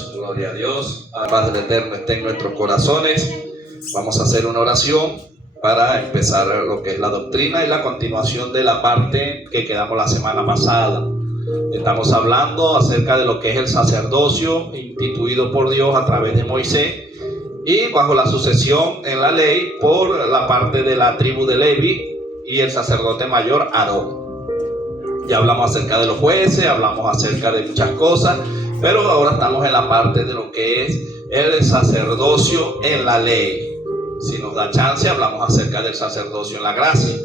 Dios, gloria a Dios. La paz del Eterno esté en nuestros corazones. Vamos a hacer una oración para empezar lo que es la doctrina y la continuación de la parte que quedamos la semana pasada. Estamos hablando acerca de lo que es el sacerdocio instituido por Dios a través de Moisés y bajo la sucesión en la ley por la parte de la tribu de Levi y el sacerdote mayor Aarón. Ya hablamos acerca de los jueces, hablamos acerca de muchas cosas, pero ahora estamos en la parte de lo que es el sacerdocio en la ley. Si nos da chance, hablamos acerca del sacerdocio en la gracia.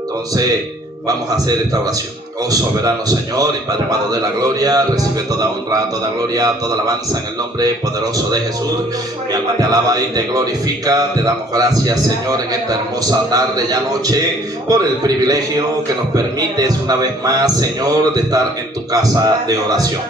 Entonces, vamos a hacer esta oración. Oh soberano Señor y Padre amado de la gloria, recibe toda honra, toda gloria, toda alabanza en el nombre poderoso de Jesús. Mi alma te alaba y te glorifica. Te damos gracias, Señor, en esta hermosa tarde y noche por el privilegio que nos permites una vez más, Señor, de estar en tu casa de oración.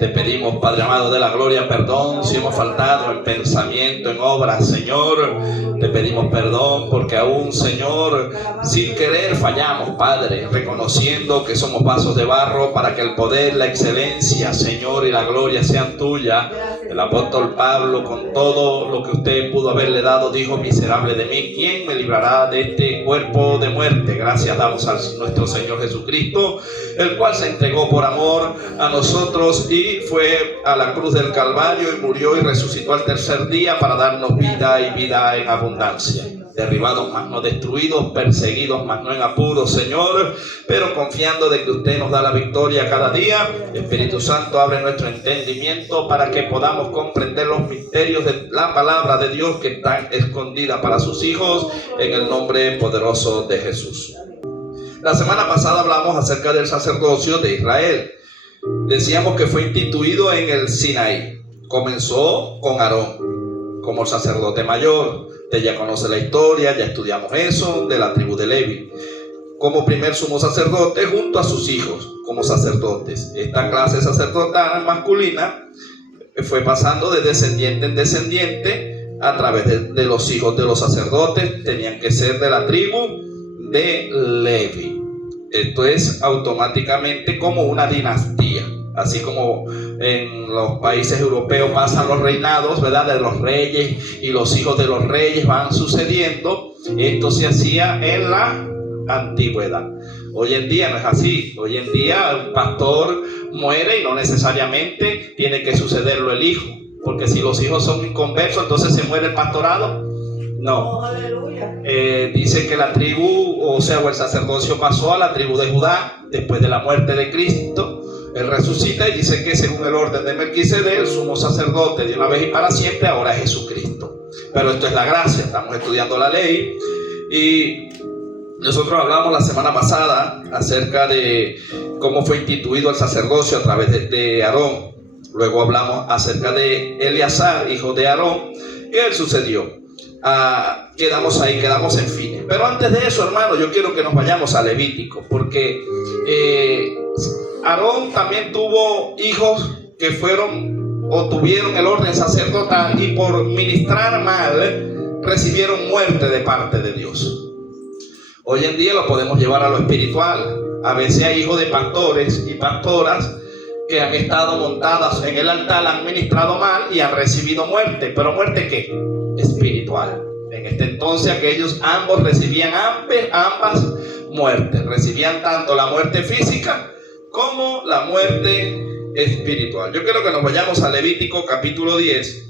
Te pedimos, Padre amado de la gloria, perdón si hemos faltado en pensamiento, en obras, Señor. Te pedimos perdón porque aún, Señor, sin querer fallamos, Padre, reconociendo que somos vasos de barro para que el poder, la excelencia, Señor, y la gloria sean tuyas. El apóstol Pablo, con todo lo que usted pudo haberle dado, dijo: miserable de mí, ¿quién me librará de este cuerpo de muerte? Gracias damos a nuestro Señor Jesucristo, el cual se entregó por amor a nosotros y fue a la cruz del Calvario y murió y resucitó al tercer día para darnos vida y vida en abundancia. Derribados mas no destruidos, perseguidos mas no en apuros, Señor, pero confiando de que usted nos da la victoria cada día. Espíritu Santo, abre nuestro entendimiento para que podamos comprender los misterios de la palabra de Dios que están escondida para sus hijos, en el nombre poderoso de Jesús. La semana pasada hablamos acerca del sacerdocio de Israel. Decíamos que fue instituido en el Sinaí. Comenzó con Aarón como el sacerdote mayor. Usted ya conoce la historia, ya estudiamos eso, de la tribu de Levi, como primer sumo sacerdote junto a sus hijos como sacerdotes. Esta clase sacerdotal masculina fue pasando de descendiente en descendiente a través de los hijos de los sacerdotes. Tenían que ser de la tribu de Levi. Esto es automáticamente como una dinastía. Así como en los países europeos pasan los reinados, ¿verdad?, de los reyes, y los hijos de los reyes van sucediendo. Esto se hacía en la antigüedad. Hoy en día no es así. Hoy en día un pastor muere y no necesariamente tiene que sucederlo el hijo, porque si los hijos son inconversos, entonces se muere el pastorado. No. Dice que la tribu, o sea, el sacerdocio pasó a la tribu de Judá después de la muerte de Cristo. Él resucita y dice que según el orden de Melquisedec, el sumo sacerdote de una vez y para siempre ahora es Jesucristo. Pero esto es la gracia. Estamos estudiando la ley y nosotros hablamos la semana pasada acerca de cómo fue instituido el sacerdocio a través de Aarón. Luego hablamos acerca de Eleazar, hijo de Aarón, que él sucedió. Quedamos ahí, quedamos en fines. Pero antes de eso, hermano, yo quiero que nos vayamos a Levítico, porque Aarón también tuvo hijos que fueron o tuvieron el orden sacerdotal y por ministrar mal recibieron muerte de parte de Dios. Hoy en día lo podemos llevar a lo espiritual. A veces hay hijos de pastores y pastoras que han estado montadas en el altar, han ministrado mal y han recibido muerte. ¿Pero muerte qué? Espiritual. En este entonces aquellos ambos recibían ambas muertes. Recibían tanto la muerte física como la muerte espiritual. Yo quiero que nos vayamos a Levítico capítulo 10.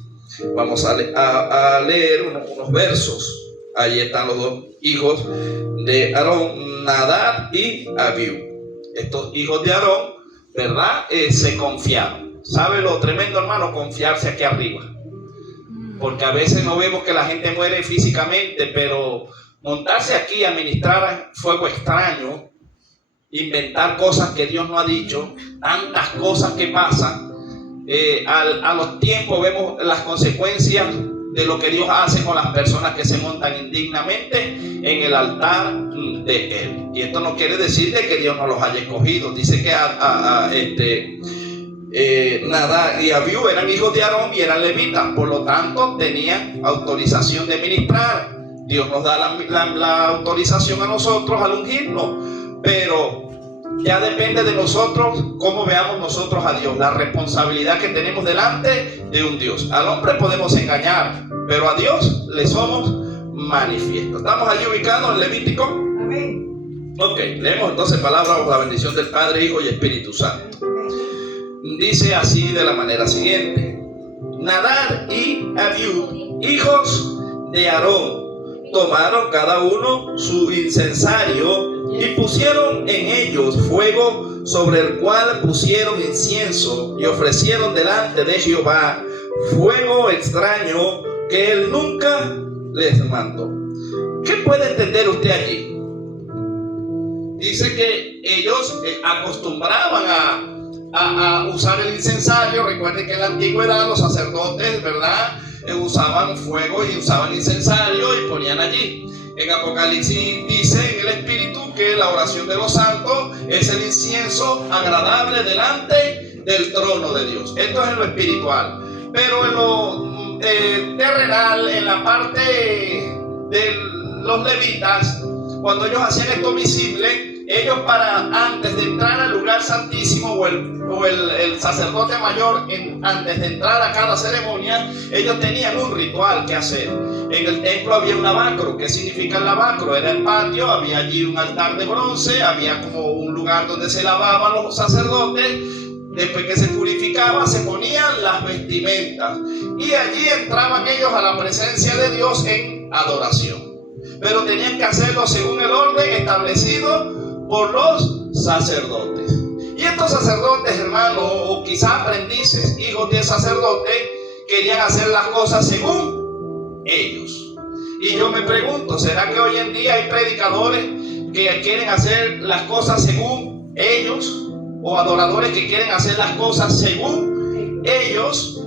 Vamos a leer unos versos. Ahí están los dos hijos de Aarón, Nadab y Abiú. Estos hijos de Aarón, ¿verdad? Se confiaron. ¿Sabe lo tremendo, hermano? Confiarse aquí arriba. Porque a veces no vemos que la gente muere físicamente, pero montarse aquí a ministrar fuego extraño, inventar cosas que Dios no ha dicho, tantas cosas que pasan, a los tiempos vemos las consecuencias de lo que Dios hace con las personas que se montan indignamente en el altar de Él. Y esto no quiere decir de que Dios no los haya escogido. Dice que Nadab y Abiú eran hijos de Aarón y eran levitas, por lo tanto tenían autorización de ministrar. Dios nos da la autorización a nosotros al ungirnos, pero Ya depende de nosotros cómo veamos nosotros a Dios, la responsabilidad que tenemos delante de un Dios. Al hombre podemos engañar, pero a Dios le somos manifiestos. ¿Estamos allí ubicados en Levítico? Amén. Ok, leemos entonces palabra bajo la bendición del Padre, Hijo y Espíritu Santo. Dice así de la manera siguiente: Nadab y Abiú, hijos de Aarón, tomaron cada uno su incensario y pusieron en ellos fuego, sobre el cual pusieron incienso y ofrecieron delante de Jehová fuego extraño que él nunca les mandó. ¿Qué puede entender usted allí? Dice que ellos acostumbraban a usar el incensario. Recuerden que en la antigüedad los sacerdotes, ¿verdad?, usaban fuego y usaban incensario y ponían allí. En Apocalipsis dice en el Espíritu que la oración de los santos es el incienso agradable delante del trono de Dios. Esto es en lo espiritual. Pero en lo terrenal, en la parte de los levitas, cuando ellos hacían esto visible, ellos antes de entrar al lugar santísimo o el sacerdote mayor antes de entrar a cada ceremonia, ellos tenían un ritual que hacer. En el templo había un lavacro. ¿Qué significa el lavacro? Era el patio, había allí un altar de bronce, había como un lugar donde se lavaban los sacerdotes. Después que se purificaban, se ponían las vestimentas y allí entraban ellos a la presencia de Dios en adoración. Pero tenían que hacerlo según el orden establecido por los sacerdotes. Y estos sacerdotes, hermanos, o quizás aprendices, hijos de sacerdotes, querían hacer las cosas según ellos. Y yo me pregunto, ¿será que hoy en día hay predicadores que quieren hacer las cosas según ellos? ¿O adoradores que quieren hacer las cosas según ellos?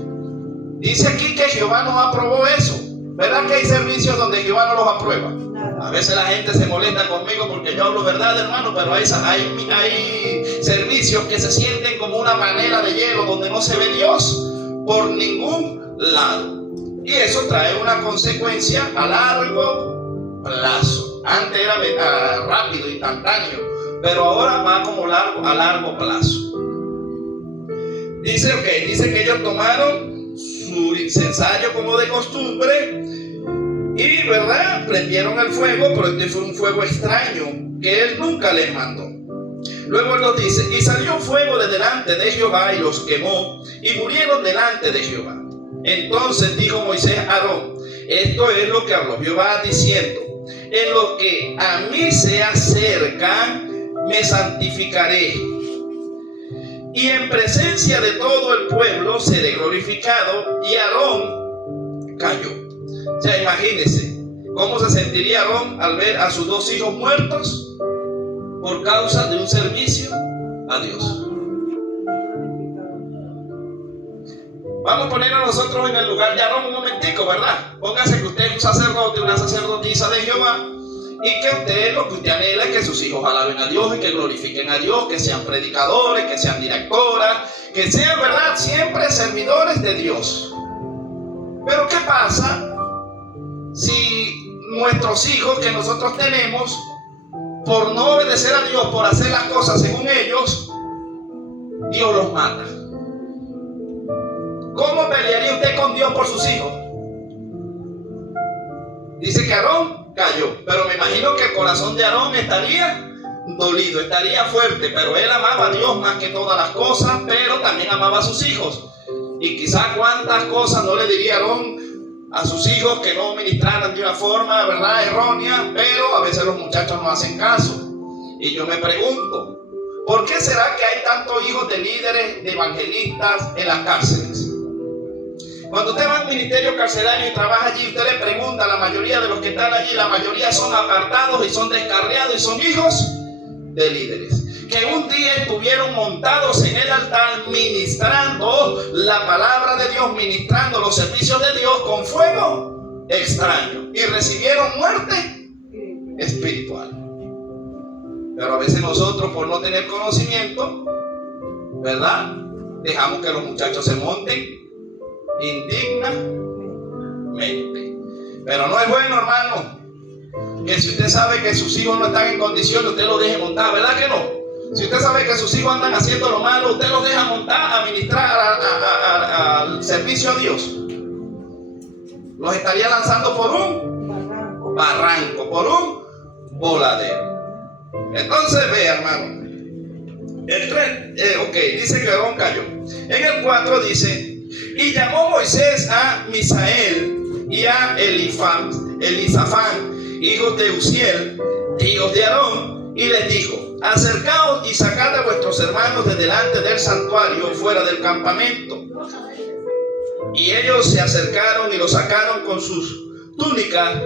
Dice aquí que Jehová no aprobó eso. ¿Verdad que hay servicios donde Jehová no los aprueba? A veces la gente se molesta conmigo porque yo hablo verdad, hermano, pero hay servicios que se sienten como una panela de hielo donde no se ve Dios por ningún lado. Y eso trae una consecuencia a largo plazo. Antes era rápido, instantáneo, pero ahora va como a largo plazo. Dice que ellos tomaron su incensario como de costumbre y, ¿verdad?, prendieron el fuego, pero este fue un fuego extraño que él nunca les mandó. Luego él nos dice: y salió fuego de delante de Jehová y los quemó y murieron delante de Jehová. Entonces dijo Moisés a Aarón: esto es lo que habló Jehová diciendo: en lo que a mí se acercan me santificaré, y en presencia de todo el pueblo seré glorificado. Y Aarón cayó. O sea, imagínense cómo se sentiría Aarón al ver a sus dos hijos muertos por causa de un servicio a Dios. Vamos a poner a nosotros en el lugar de Aarón un momentico, ¿verdad? Póngase que usted es un sacerdote, una sacerdotisa de Jehová, y que lo que usted anhela es que sus hijos alaben a Dios y que glorifiquen a Dios, que sean predicadores, que sean directoras, que sean, ¿verdad?, siempre servidores de Dios. Pero ¿qué pasa si nuestros hijos que nosotros tenemos, por no obedecer a Dios, por hacer las cosas según ellos, Dios los mata? ¿Cómo pelearía usted con Dios por sus hijos? Dice que Aarón cayó, pero me imagino que el corazón de Aarón estaría dolido, estaría fuerte, pero él amaba a Dios más que todas las cosas, pero también amaba a sus hijos. Y quizás cuántas cosas no le diría Aarón a sus hijos que no ministraran de una forma, ¿verdad?, errónea, pero a veces los muchachos no hacen caso. Y yo me pregunto, ¿por qué será que hay tantos hijos de líderes, de evangelistas en las cárceles? Cuando usted va al ministerio carcelario y trabaja allí, usted le pregunta a la mayoría de los que están allí, la mayoría son apartados y son descarriados y son hijos de líderes que un día estuvieron montados en el altar ministrando la palabra de Dios, ministrando los servicios de Dios con fuego extraño y recibieron muerte espiritual. Pero a veces nosotros, por no tener conocimiento, ¿verdad?, dejamos que los muchachos se monten indignamente. Pero no es bueno, hermano, que si usted sabe que sus hijos no están en condiciones, usted los deje montar, ¿verdad que no? Si usted sabe que sus hijos andan haciendo lo malo, usted los deja montar a ministrar al servicio a Dios. Los estaría lanzando por un barranco, por un voladero. Entonces, ve, hermano. El 3, dice que Aarón cayó. En el 4 dice: y llamó Moisés a Misael y a Elisafán, hijos de Uziel, hijos de Aarón, y les dijo: acercaos y sacad a vuestros hermanos de delante del santuario fuera del campamento. Y ellos se acercaron y los sacaron con sus túnicas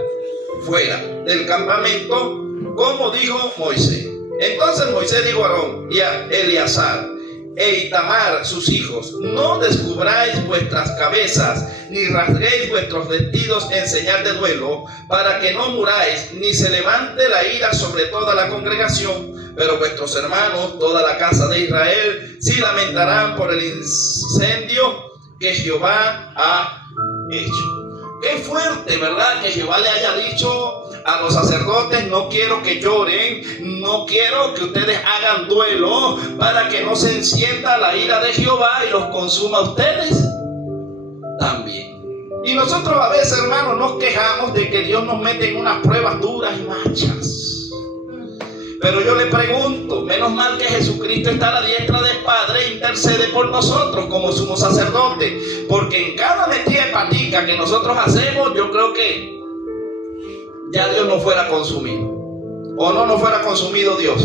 fuera del campamento, como dijo Moisés. Entonces Moisés dijo a Aarón y a Eleazar e Itamar sus hijos: no descubráis vuestras cabezas, ni rasguéis vuestros vestidos en señal de duelo, para que no muráis, ni se levante la ira sobre toda la congregación. Pero vuestros hermanos, toda la casa de Israel, sí lamentarán por el incendio que Jehová ha hecho. Qué fuerte, ¿verdad? Que Jehová le haya dicho a los sacerdotes: no quiero que lloren, no quiero que ustedes hagan duelo, para que no se encienda la ira de Jehová y los consuma a ustedes también. Y nosotros a veces, hermanos, nos quejamos de que Dios nos mete en unas pruebas duras y machas. Pero yo le pregunto, menos mal que Jesucristo está a la diestra del Padre e intercede por nosotros como sumo sacerdote, porque en cada metida de patica que nosotros hacemos, yo creo que ya Dios no fuera consumido, o no nos fuera consumido Dios.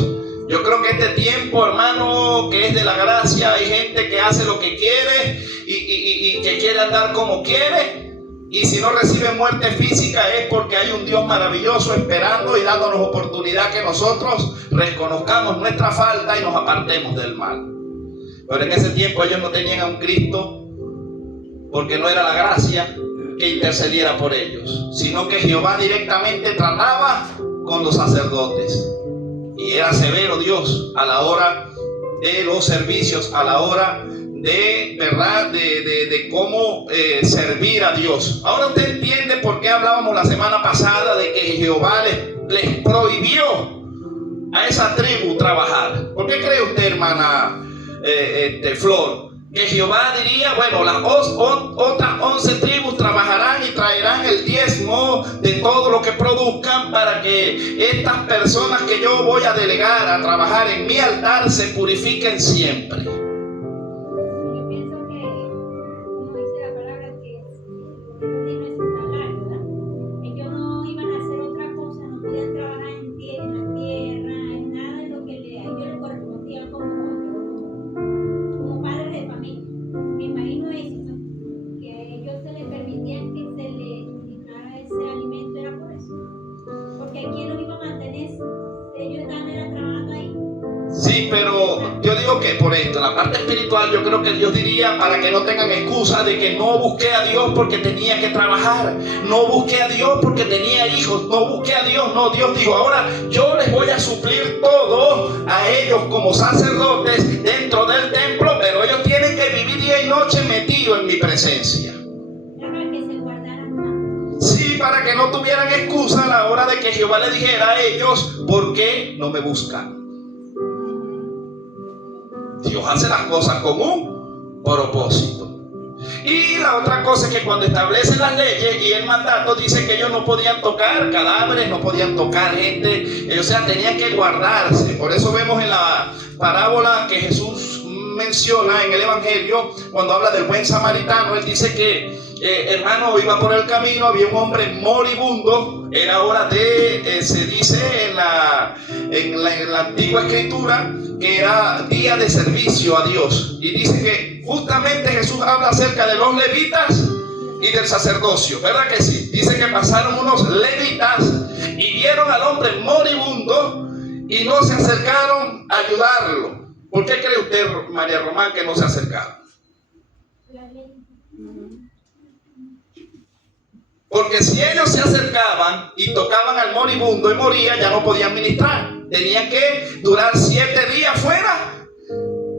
Yo creo que este tiempo, hermano, que es de la gracia, hay gente que hace lo que quiere y que quiere andar como quiere. Y si no recibe muerte física es porque hay un Dios maravilloso esperando y dándonos oportunidad que nosotros reconozcamos nuestra falta y nos apartemos del mal. Pero en ese tiempo ellos no tenían a un Cristo, porque no era la gracia que intercediera por ellos, sino que Jehová directamente trataba con los sacerdotes. Y era severo Dios a la hora de los servicios, a la hora de verdad, de cómo servir a Dios. Ahora usted entiende por qué hablábamos la semana pasada de que Jehová les prohibió a esa tribu trabajar. ¿Por qué cree usted, hermana Flor, que Jehová diría: bueno, las otras 11 tribus trabajarán y traerán el diezmo de todo lo que produzcan, para que estas personas que yo voy a delegar a trabajar en mi altar se purifiquen siempre? Sí, pero yo digo que por esto, la parte espiritual, yo creo que Dios diría, para que no tengan excusa de que no busqué a Dios porque tenía que trabajar, no busqué a Dios porque tenía hijos, no busqué a Dios. No, Dios dijo: ahora yo les voy a suplir todo a ellos como sacerdotes dentro del templo, pero ellos tienen que vivir día y noche metidos en mi presencia. Sí, para que no tuvieran excusa a la hora de que Jehová le dijera a ellos: ¿por qué no me buscan? Dios hace las cosas con un propósito. Y la otra cosa es que cuando establecen las leyes y el mandato, dice que ellos no podían tocar cadáveres, no podían tocar gente, o sea, tenían que guardarse. Por eso vemos en la parábola que Jesús menciona en el Evangelio, cuando habla del buen samaritano, él dice que hermano, iba por el camino, había un hombre moribundo. Era hora de, se dice en la antigua escritura, que era día de servicio a Dios. Y dice que justamente Jesús habla acerca de los levitas y del sacerdocio, ¿verdad que sí? Dice que pasaron unos levitas y vieron al hombre moribundo y no se acercaron a ayudarlo. ¿Por qué cree usted, María Román, que no se acercaron? Porque si ellos se acercaban y tocaban al moribundo y moría, ya no podían ministrar. Tenían que durar 7 días fuera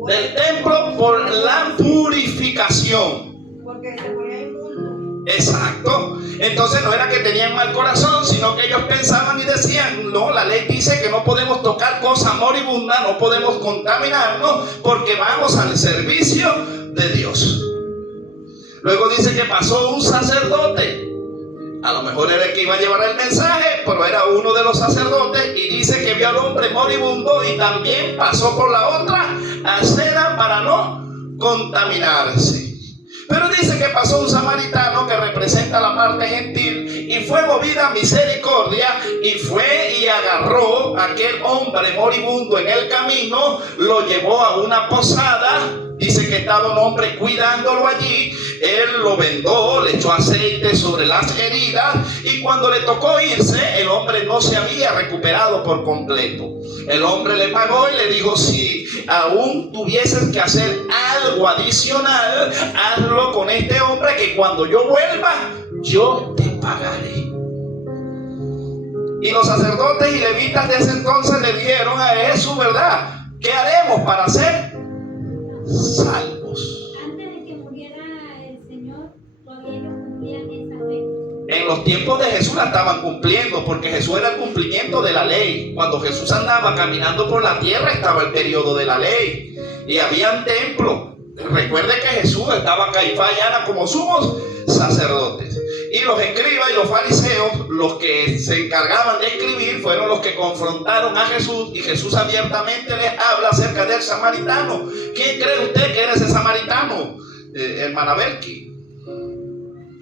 del templo por la purificación. Porque se ponía inmundo. Exacto. Entonces no era que tenían mal corazón, sino que ellos pensaban y decían, no, la ley dice que no podemos tocar cosas moribundas, no podemos contaminarnos porque vamos al servicio de Dios. Luego dice que pasó un sacerdote. A lo mejor era el que iba a llevar el mensaje, pero era uno de los sacerdotes, y dice que vio al hombre moribundo y también pasó por la otra acera para no contaminarse. Pero dice que pasó un samaritano que representa la parte gentil y fue movida a misericordia y fue y agarró a aquel hombre moribundo en el camino, lo llevó a una posada. Dice que estaba un hombre cuidándolo allí. Él lo vendó, le echó aceite sobre las heridas, y cuando le tocó irse, el hombre no se había recuperado por completo. El hombre le pagó y le dijo, si aún tuvieses que hacer algo adicional, hazlo con este hombre, que cuando yo vuelva, yo te pagaré. Y los sacerdotes y levitas de ese entonces le dijeron a Jesús, ¿verdad? ¿Qué haremos para ser salvos? Antes de que muriera el Señor, todavía ellos cumplían esa ley. En los tiempos de Jesús la estaban cumpliendo, porque Jesús era el cumplimiento de la ley. Cuando Jesús andaba caminando por la tierra, estaba el periodo de la ley y habían templos. Recuerde que Jesús estaba Caifás y Ana como sumos sacerdotes, y los escribas y los fariseos, los que se encargaban de escribir, fueron los que confrontaron a Jesús, y Jesús abiertamente les habla acerca del samaritano. ¿Quién cree usted que era ese samaritano, hermana Belki?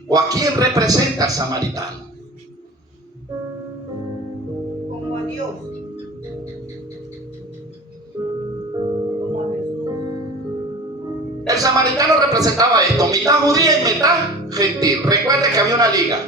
¿O a quién representa el samaritano? Como a Dios, como a Jesús. El samaritano representaba esto, mitad judía y mitad gentil. Recuerde que había una liga.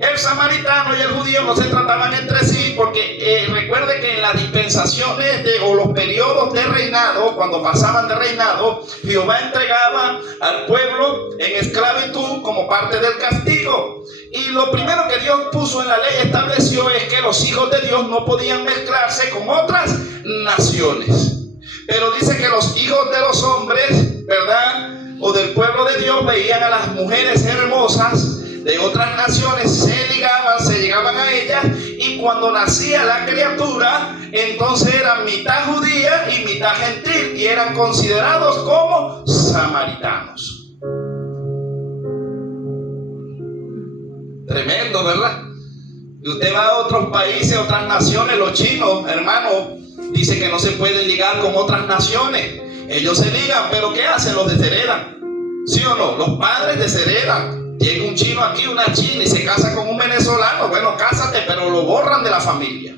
El samaritano y el judío no se trataban entre sí, porque recuerde que en las dispensaciones o los periodos de reinado, cuando pasaban de reinado, Jehová entregaba al pueblo en esclavitud como parte del castigo. Y lo primero que Dios puso en la ley, estableció, es que los hijos de Dios no podían mezclarse con otras naciones. Pero dice que los hijos de los hombres, ¿verdad?, o del pueblo de Dios, veían a las mujeres hermosas de otras naciones, se ligaban, se llegaban a ellas, y cuando nacía la criatura, entonces eran mitad judía y mitad gentil, y eran considerados como samaritanos. Tremendo, ¿verdad? Y usted va a otros países, otras naciones, los chinos, hermano, dice que no se pueden ligar con otras naciones. Ellos se ligan, pero ¿qué hacen? Los desheredan. ¿Sí o no? Los padres desheredan. Llega un chino aquí, una china, y se casa con un venezolano. Bueno, cásate, pero lo borran de la familia.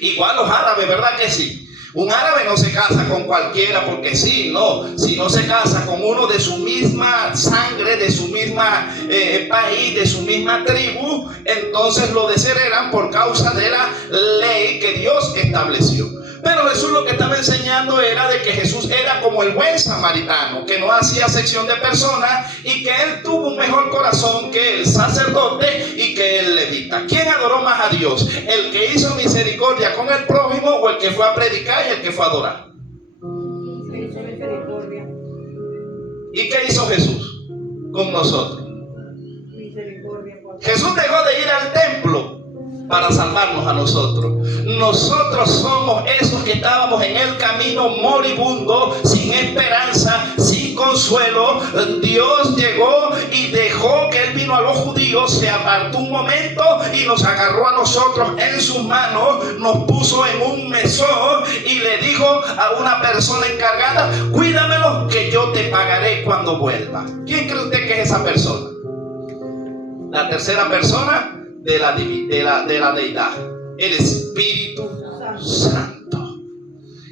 Igual los árabes, ¿verdad que sí? Un árabe no se casa con cualquiera porque sí, no. Si no se casa con uno de su misma sangre, de su misma país, de su misma tribu, entonces lo desheredan por causa de la ley que Dios estableció. Pero Jesús lo que estaba enseñando era de que Jesús era como el buen samaritano, que no hacía sección de personas, y que él tuvo un mejor corazón que el sacerdote y que el levita. ¿Quién adoró más a Dios? ¿El que hizo misericordia con el prójimo, o el que fue a predicar y el que fue a adorar? Hizo misericordia. ¿Y qué hizo Jesús con nosotros? Misericordia. Jesús dejó de ir al templo para salvarnos a nosotros. Nosotros somos esos que estábamos en el camino moribundo, sin esperanza, sin consuelo. Dios llegó y dejó que Él vino a los judíos, se apartó un momento y nos agarró a nosotros en sus manos, nos puso en un mesón y le dijo a una persona encargada: cuídamelo, que yo te pagaré cuando vuelva. ¿Quién cree usted que es esa persona? La tercera persona de la deidad, el Espíritu Santo.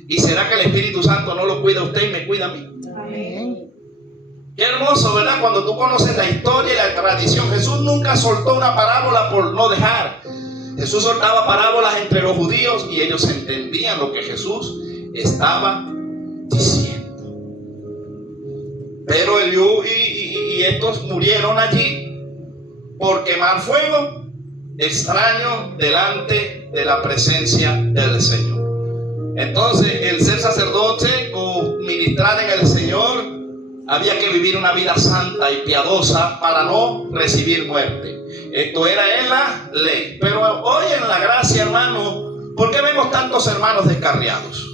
¿Y será que el Espíritu Santo no lo cuida a usted y me cuida a mí? Amén. Qué hermoso, ¿verdad? Cuando tú conoces la historia y la tradición. Jesús nunca soltó una parábola por no dejar. Jesús soltaba parábolas entre los judíos y ellos entendían lo que Jesús estaba diciendo. Pero Eliú y estos murieron allí por quemar fuego extraño delante de la presencia del Señor. Entonces, el ser sacerdote o ministrar en el Señor había que vivir una vida santa y piadosa para no recibir muerte. Esto era en la ley. Pero hoy en la gracia, hermano, ¿por qué vemos tantos hermanos descarriados?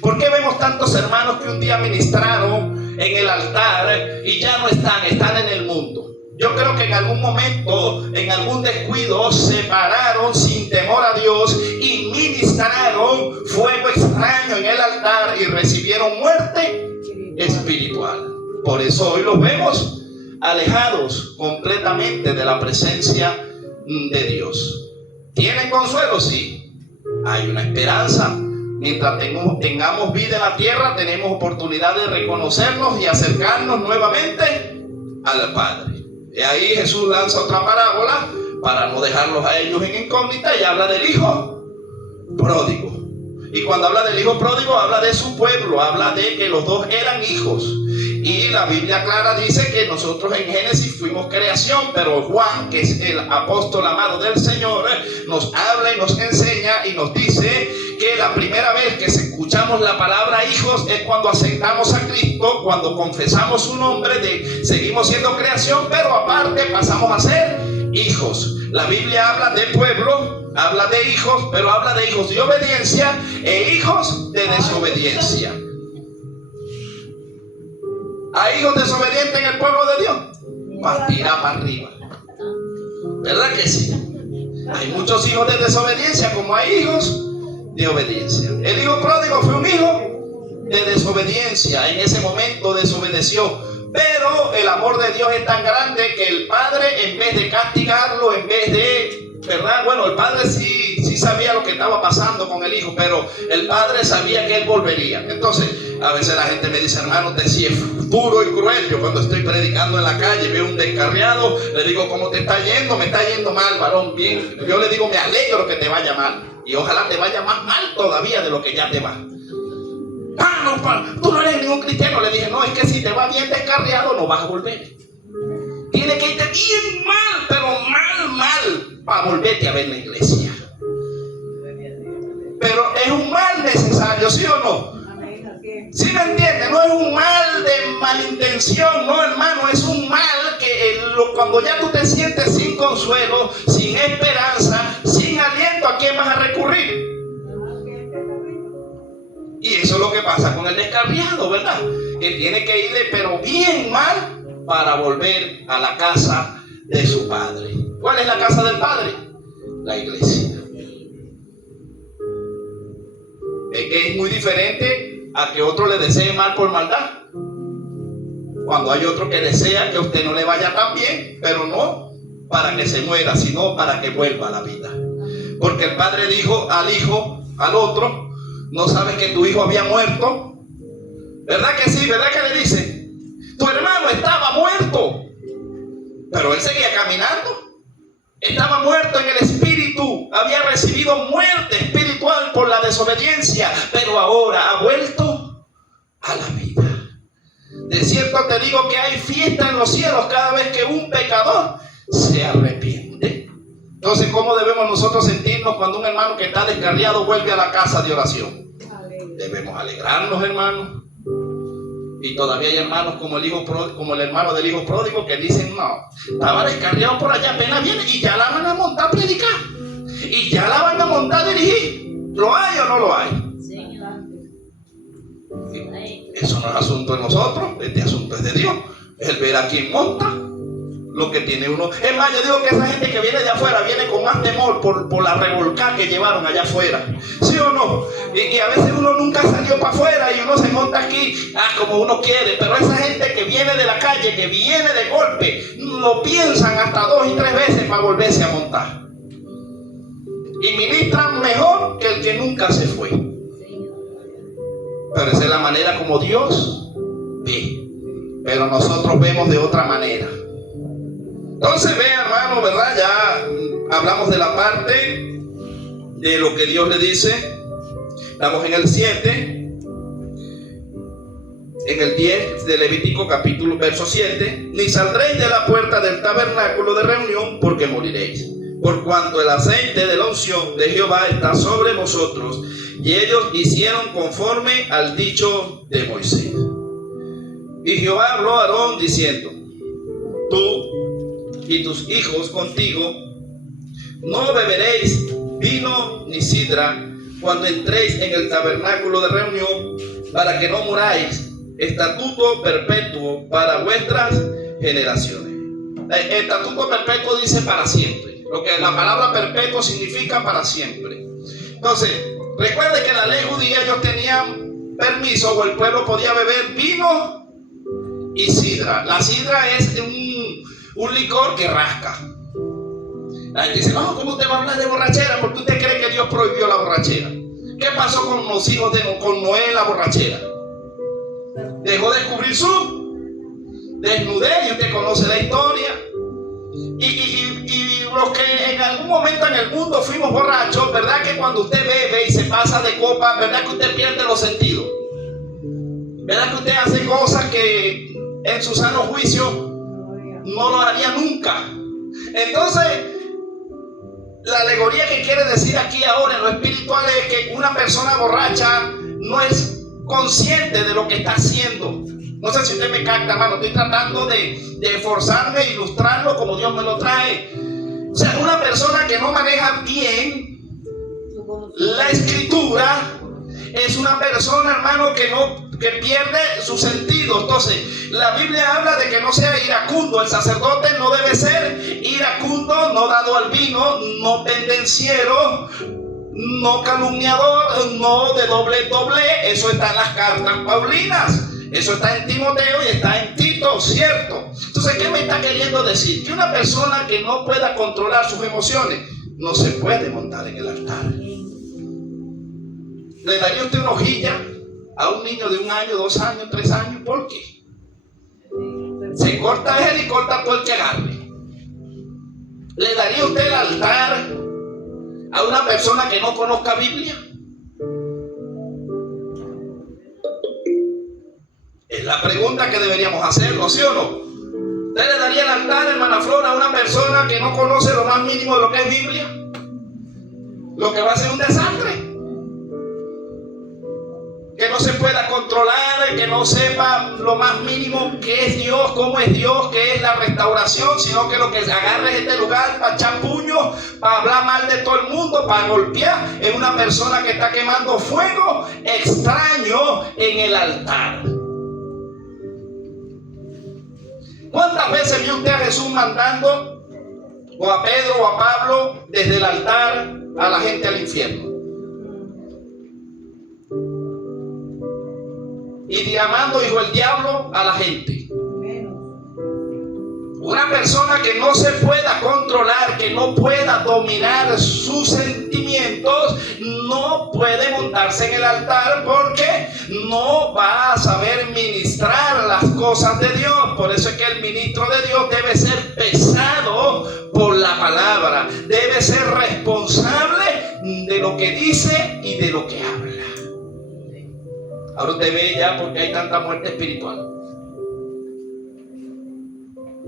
¿Por qué vemos tantos hermanos que un día ministraron en el altar y ya no están en el mundo? Yo creo que en algún momento, en algún descuido, se pararon sin temor a Dios y ministraron fuego extraño en el altar y recibieron muerte espiritual. Por eso hoy los vemos alejados completamente de la presencia de Dios. ¿Tienen consuelo? Sí. Hay una esperanza. Mientras tengamos vida en la tierra, tenemos oportunidad de reconocernos y acercarnos nuevamente al Padre. Y ahí Jesús lanza otra parábola para no dejarlos a ellos en incógnita y habla del hijo pródigo. Y cuando habla del hijo pródigo, habla de su pueblo, habla de que los dos eran hijos. Y la Biblia clara dice que nosotros en Génesis fuimos creación, pero Juan, que es el apóstol amado del Señor, nos habla y nos enseña y nos dice que la primera vez que escuchamos la palabra hijos es cuando aceptamos a Cristo, cuando confesamos su nombre, seguimos siendo creación, pero aparte pasamos a ser hijos. La Biblia habla de pueblo, habla de hijos, pero habla de hijos de obediencia e hijos de desobediencia. ¿Hay hijos desobedientes en el pueblo de Dios? Para tirar para arriba. ¿Verdad que sí? Hay muchos hijos de desobediencia como hay hijos de obediencia. El hijo pródigo fue un hijo de desobediencia. En ese momento desobedeció. Pero el amor de Dios es tan grande que el padre, en vez de castigarlo, en vez de, ¿verdad? Bueno, el padre sí sabía lo que estaba pasando con el hijo, pero el padre sabía que él volvería. Entonces, a veces la gente me dice, hermano, te sí es duro y cruel. Yo cuando estoy predicando en la calle, veo un descarriado, le digo, ¿cómo te está yendo? Me está yendo mal, varón, bien. Yo le digo, me alegro que te vaya mal. Y ojalá te vaya más mal todavía de lo que ya te va. Ah, no, tú no eres ningún cristiano. Le dije, no, es que si te va bien descarriado, no vas a volver. Tiene que irte bien mal, pero mal, para volverte a ver la iglesia. Pero es un mal necesario, ¿sí o no? ¿Sí me entiende? No es un mal de malintención, no, hermano, es un mal que cuando ya tú te sientes sin consuelo, sin esperanza, sin aliento, ¿a quién vas a recurrir? Y eso es lo que pasa con el descarriado, ¿verdad? Que tiene que irle pero bien mal para volver a la casa de su padre. ¿Cuál es la casa del padre? La iglesia. Es que es muy diferente a que otro le desee mal por maldad. Cuando hay otro que desea que a usted no le vaya tan bien, pero no para que se muera, sino para que vuelva a la vida. Porque el padre dijo al hijo, al otro, ¿no sabes que tu hijo había muerto? ¿Verdad que sí? ¿Verdad que le dice? Tu hermano estaba muerto, pero él seguía caminando. Estaba muerto en el espíritu, había recibido muerte espiritual por la desobediencia, pero ahora ha vuelto a la vida. De cierto te digo que hay fiesta en los cielos cada vez que un pecador se arrepiente. Entonces, ¿cómo debemos nosotros sentirnos cuando un hermano que está descarriado vuelve a la casa de oración? Debemos alegrarnos, hermanos. Y todavía hay hermanos como el hermano del hijo pródigo que dicen, no, estaba descarriado por allá, apenas viene y ya la van a montar a predicar. Y ya la van a montar a dirigir. ¿Lo hay o no lo hay? Eso no es asunto de nosotros, este asunto es de Dios. Él verá quién monta lo que tiene uno. Es más, yo digo que esa gente que viene de afuera viene con más temor por la revolcada que llevaron allá afuera. ¿Sí o no? Y a veces uno nunca salió para afuera y uno se monta aquí como uno quiere. Pero esa gente que viene de la calle, que viene de golpe, lo piensan hasta 2 y 3 veces para volverse a montar. Y ministran mejor que el que nunca se fue. Pero esa es la manera como Dios ve. Pero nosotros vemos de otra manera. Entonces, vea, hermano, ¿verdad? Ya hablamos de la parte de lo que Dios le dice. Estamos en el 7. En el 10 de Levítico capítulo verso 7. Ni saldréis de la puerta del tabernáculo de reunión, porque moriréis. Por cuanto el aceite de la unción de Jehová está sobre vosotros. Y ellos hicieron conforme al dicho de Moisés. Y Jehová habló a Aarón diciendo: tú y tus hijos contigo no beberéis vino ni sidra cuando entréis en el tabernáculo de reunión, para que no muráis. Estatuto perpetuo para vuestras generaciones. El estatuto perpetuo dice para siempre. Lo que la palabra perpetuo significa para siempre. Entonces, recuerde que en la ley judía ellos tenían permiso, o el pueblo podía beber vino y sidra. La sidra es un licor que rasca. La gente dice: no, ¿cómo usted va a hablar de borrachera? Porque usted cree que Dios prohibió la borrachera. ¿Qué pasó con los hijos con Noé en la borrachera? Dejó de cubrir su desnudez, y usted conoce la historia. Y los que en algún momento en el mundo fuimos borrachos, ¿verdad? Que cuando usted bebe y se pasa de copa, ¿verdad? Que usted pierde los sentidos. ¿Verdad? Que usted hace cosas que en su sano juicio no lo haría nunca. Entonces, la alegoría que quiere decir aquí ahora en lo espiritual es que una persona borracha no es consciente de lo que está haciendo. No sé si usted me capta, hermano. Estoy tratando de esforzarme e ilustrarlo como Dios me lo trae. O sea, una persona que no maneja bien la escritura es una persona, hermano, que pierde su sentido. Entonces, la Biblia habla de que no sea iracundo. El sacerdote no debe ser iracundo, no dado al vino, no pendenciero, no calumniador, no de doble. Eso está en las cartas paulinas. Eso está en Timoteo y está en Tito, ¿cierto? Entonces, ¿qué me está queriendo decir? Que una persona que no pueda controlar sus emociones no se puede montar en el altar. ¿Le daría usted una hojilla a un niño de 1 año, 2 años, 3 años? ¿Por qué? Se corta él y corta todo el que agarre. ¿Le daría usted el altar a una persona que no conozca Biblia? Es la pregunta que deberíamos hacernos, ¿sí o no? ¿Usted le daría el altar, hermana Flor, a una persona que no conoce lo más mínimo de lo que es Biblia? Lo que va a ser un desastre. Que no se pueda controlar, que no sepa lo más mínimo qué es Dios, cómo es Dios, qué es la restauración, sino que lo que agarre es este lugar para echar puños, para hablar mal de todo el mundo, para golpear. Es una persona que está quemando fuego extraño en el altar. ¿Cuántas veces vio usted a Jesús mandando, o a Pedro o a Pablo, desde el altar a la gente al infierno? Y llamando, dijo el diablo, a la gente. Una persona que no se pueda controlar, que no pueda dominar sus sentimientos, no puede montarse en el altar porque no va a saber ministrar las cosas de Dios. Por eso es que el ministro de Dios debe ser pesado por la palabra, debe ser responsable de lo que dice y de lo que habla. Ahora usted ve ya por qué hay tanta muerte espiritual.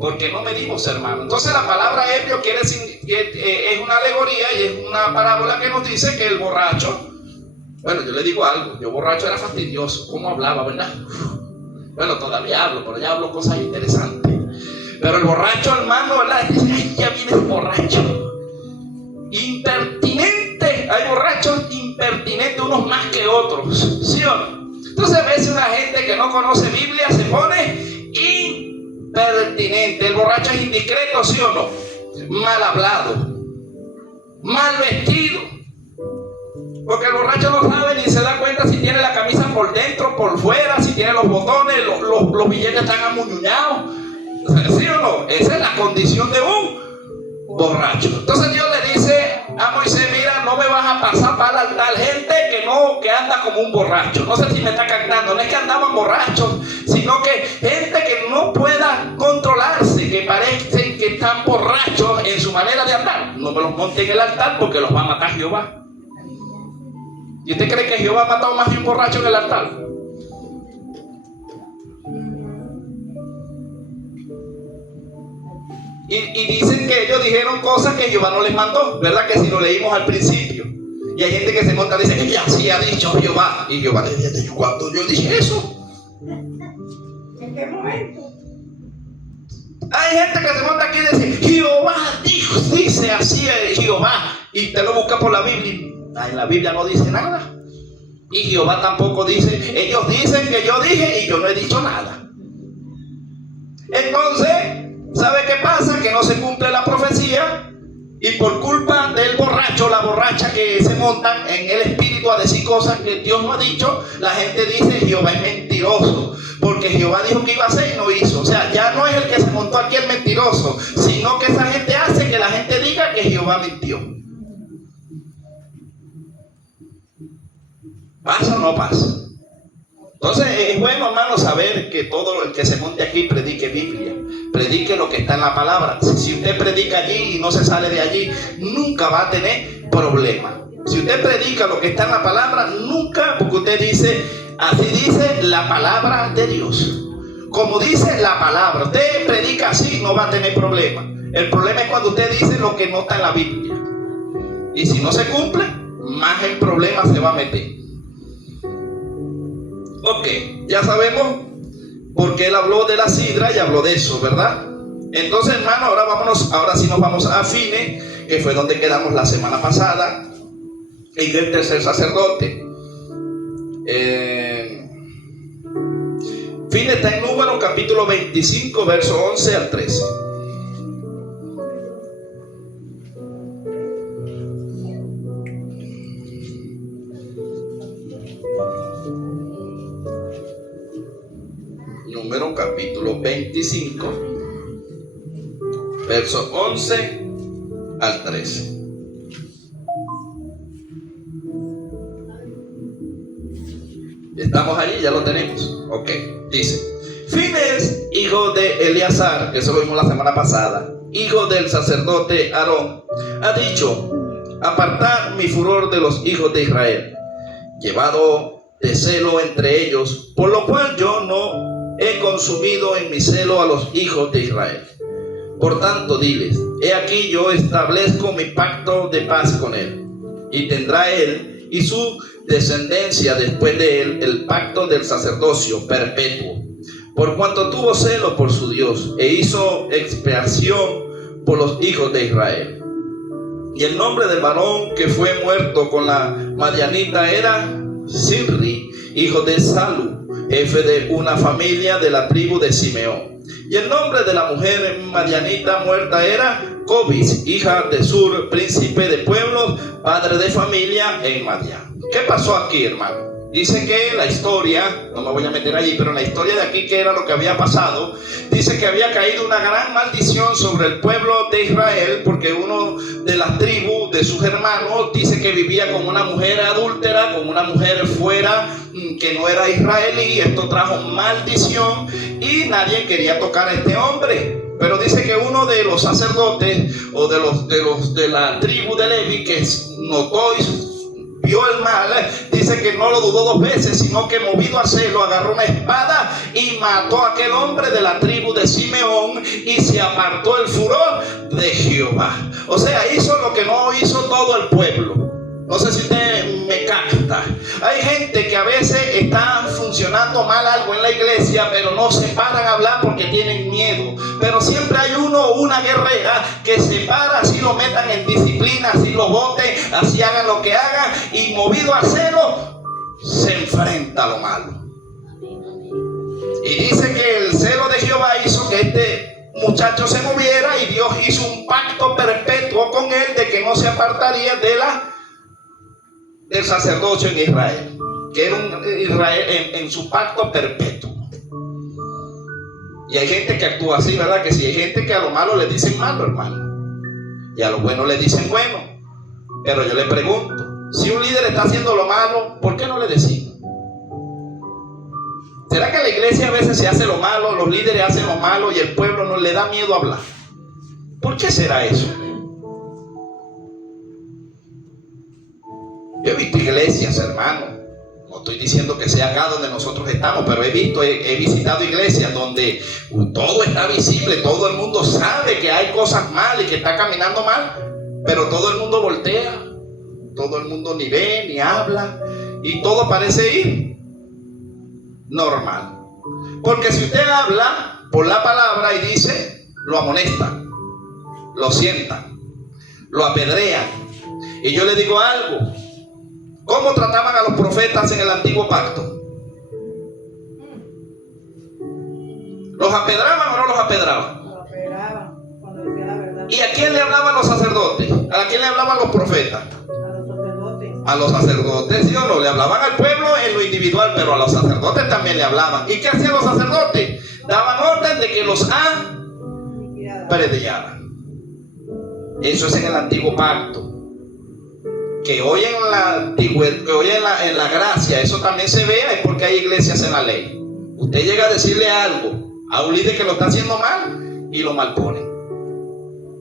Porque no medimos, hermano. Entonces la palabra ebrio quiere decir que es una alegoría y es una parábola que nos dice que el borracho, bueno, yo le digo algo, yo borracho era fastidioso, ¿cómo hablaba, verdad? Bueno, todavía hablo, pero ya hablo cosas interesantes. Pero el borracho, hermano, ¿verdad? Dice: ay, ya viene el borracho. Impertinente. Hay borrachos impertinentes, unos más que otros, ¿sí o no? Entonces a veces una gente que no conoce Biblia se pone impertinente. El borracho es indiscreto, ¿sí o no? Mal hablado, mal vestido. Porque el borracho no sabe ni se da cuenta si tiene la camisa por dentro, por fuera, si tiene los botones, los billetes están amuñuñados. ¿Sí o no? Esa es la condición de un borracho. Entonces Dios le dice a Moisés: mira, no me vas a pasar para el altar gente que anda como un borracho. No sé si me está captando. No es que andaban borrachos, sino que gente que no pueda controlarse, que parecen que están borrachos en su manera de andar. No me los monte en el altar porque los va a matar Jehová. ¿Y usted cree que Jehová ha matado más de un borracho en el altar? Y dicen que ellos dijeron cosas que Jehová no les mandó, ¿verdad? Que si lo leímos al principio. Y hay gente que se monta y dice que así ha dicho Jehová. Y Jehová le dice: ¿cuándo yo dije eso? ¿En qué momento. Hay gente que se monta aquí y dice, Jehová dice así Jehová, y te lo busca por la Biblia. En la Biblia no dice nada. Y Jehová tampoco dice. Ellos dicen que yo dije y yo no he dicho nada. Entonces, ¿sabe qué pasa? Que no se cumple la profecía. Y por culpa del borracho, la borracha que se montan en el espíritu a decir cosas que Dios no ha dicho, la gente dice Jehová es mentiroso, porque Jehová dijo que iba a hacer y no hizo. O sea, ya no es el que se montó aquí el mentiroso, sino que esa gente hace que la gente diga que Jehová mintió. ¿Pasa o no pasa? Entonces es bueno, hermano, saber que todo el que se monte aquí predique Biblia, predique lo que está en la palabra. Si usted predica allí y no se sale de allí, nunca va a tener problema. Si usted predica lo que está en la palabra, nunca, porque usted dice, así dice la palabra de Dios. Como dice la palabra, usted predica así, no va a tener problema. El problema es cuando usted dice lo que no está en la Biblia. Y si no se cumple, más el problema se va a meter. Ok, ya sabemos por qué él habló de la sidra y habló de eso, ¿verdad? Entonces, hermano, ahora sí nos vamos a Fines, que fue donde quedamos la semana pasada, en el tercer sacerdote. Fines está en Números capítulo 25, verso 11 al 13. Número capítulo 25, verso 11 al 13. Estamos allí, ya lo tenemos. Ok, dice: Fines, hijo de Eleazar, que eso lo vimos la semana pasada, hijo del sacerdote Aarón, ha dicho: apartad mi furor de los hijos de Israel, llevado de celo entre ellos, por lo cual yo no he consumido en mi celo a los hijos de Israel. Por tanto, diles: he aquí yo establezco mi pacto de paz con él, y tendrá él y su descendencia después de él el pacto del sacerdocio perpetuo, por cuanto tuvo celo por su Dios e hizo expiación por los hijos de Israel. Y el nombre del varón que fue muerto con la madianita era Sinri, hijo de Salu, jefe de una familia de la tribu de Simeón. Y el nombre de la mujer madianita muerta era Cobis, hija de Sur, príncipe de pueblos, padre de familia en Madián. ¿Qué pasó aquí, hermano? Dice que la historia, no me voy a meter allí, pero la historia de aquí, que era lo que había pasado, dice que había caído una gran maldición sobre el pueblo de Israel, porque uno de las tribus de sus hermanos dice que vivía con una mujer adúltera, con una mujer fuera que no era israelí. Esto trajo maldición y nadie quería tocar a este hombre. Pero dice que uno de los sacerdotes o de la tribu de Levi, que notó y vio el mal, dice que no lo dudó dos veces, sino que movido a celo agarró una espada y mató a aquel hombre de la tribu de Simeón, y se apartó el furor de Jehová. O sea, hizo lo que no hizo todo el pueblo. No sé si usted me capta. Hay gente que a veces está funcionando mal algo en la iglesia, pero no se paran a hablar porque tienen miedo. Pero siempre hay uno o una guerrera que se para, así lo metan en disciplina, así lo boten, así hagan lo que hagan, y movido a celo, se enfrenta a lo malo. Y dice que el celo de Jehová hizo que este muchacho se moviera, y Dios hizo un pacto perpetuo con él de que no se apartaría del sacerdocio en Israel, que era un Israel en su pacto perpetuo. Y hay gente que actúa así, ¿verdad? Que si hay gente que a lo malo le dicen malo, hermano, y a lo bueno le dicen bueno. Pero yo le pregunto, si un líder está haciendo lo malo, ¿por qué no le decimos? ¿Será que a la iglesia a veces se hace lo malo, los líderes hacen lo malo y el pueblo no le da miedo hablar? ¿Por qué será eso? Yo he visto iglesias, hermano, no estoy diciendo que sea acá donde nosotros estamos, pero he visitado iglesias donde todo está visible, todo el mundo sabe que hay cosas mal y que está caminando mal, pero todo el mundo voltea, todo el mundo ni ve, ni habla, y todo parece ir normal. Porque si usted habla por la palabra y dice, lo amonestan, lo sientan, lo apedrean. Y yo le digo algo, ¿cómo trataban a los profetas en el antiguo pacto? ¿Los apedraban o no los apedraban? Lo esperaban cuando decía la verdad. ¿Y a quién le hablaban los sacerdotes? ¿A quién le hablaban los profetas? A los sacerdotes. A los sacerdotes, ¿sí o no? Le hablaban al pueblo en lo individual, pero a los sacerdotes también le hablaban. ¿Y qué hacían los sacerdotes? Daban orden de que los apedrearan. Eso es en el antiguo pacto. Que hoy en la antigüedad, que hoy en la gracia, eso también se vea, es porque hay iglesias en la ley. Usted llega a decirle algo a un líder que lo está haciendo mal y lo malponen.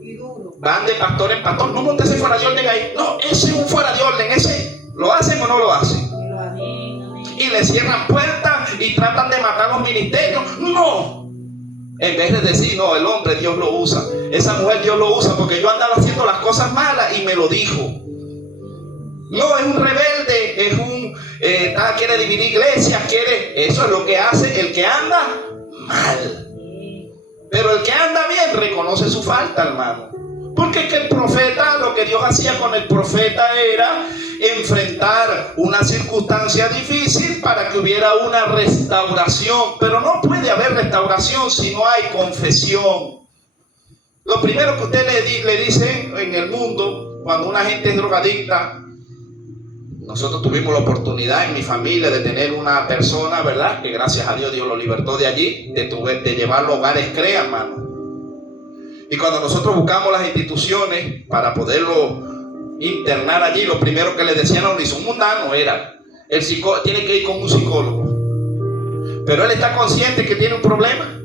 Y duro. Van de pastor en pastor. No, usted es fuera de orden ahí. No, ese es un fuera de orden. Ese, ¿lo hacen o no lo hacen? Y lo hacen. Y le cierran puertas y tratan de matar los ministerios. No. En vez de decir, no, el hombre Dios lo usa. Esa mujer Dios lo usa porque yo andaba haciendo las cosas malas y me lo dijo. No, es un rebelde, es un quiere dividir iglesias, eso es lo que hace el que anda mal. Pero el que anda bien reconoce su falta, hermano. Porque es que el profeta, lo que Dios hacía con el profeta era enfrentar una circunstancia difícil para que hubiera una restauración. Pero no puede haber restauración si no hay confesión. Lo primero que usted le dice en el mundo, cuando una gente es drogadicta, nosotros tuvimos la oportunidad en mi familia de tener una persona, ¿verdad? Que gracias a Dios lo libertó de allí, de llevarlo a hogares CREA, hermano. Y cuando nosotros buscamos las instituciones para poderlo internar allí, lo primero que le decían a un mundano era, el psicólogo tiene que ir con un psicólogo. Pero él está consciente que tiene un problema.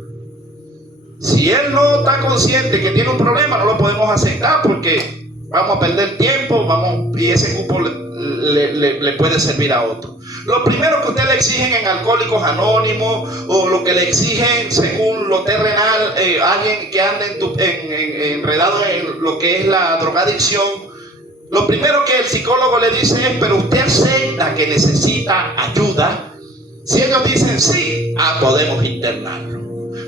Si él no está consciente que tiene un problema, no lo podemos aceptar porque vamos a perder tiempo, y ese grupo le puede servir a otro. Lo primero que usted le exigen en Alcohólicos Anónimos, o lo que le exigen según lo terrenal, alguien que ande enredado en lo que es la drogadicción, lo primero que el psicólogo le dice es, pero usted acepta que necesita ayuda. Si ellos dicen sí, podemos internarlo.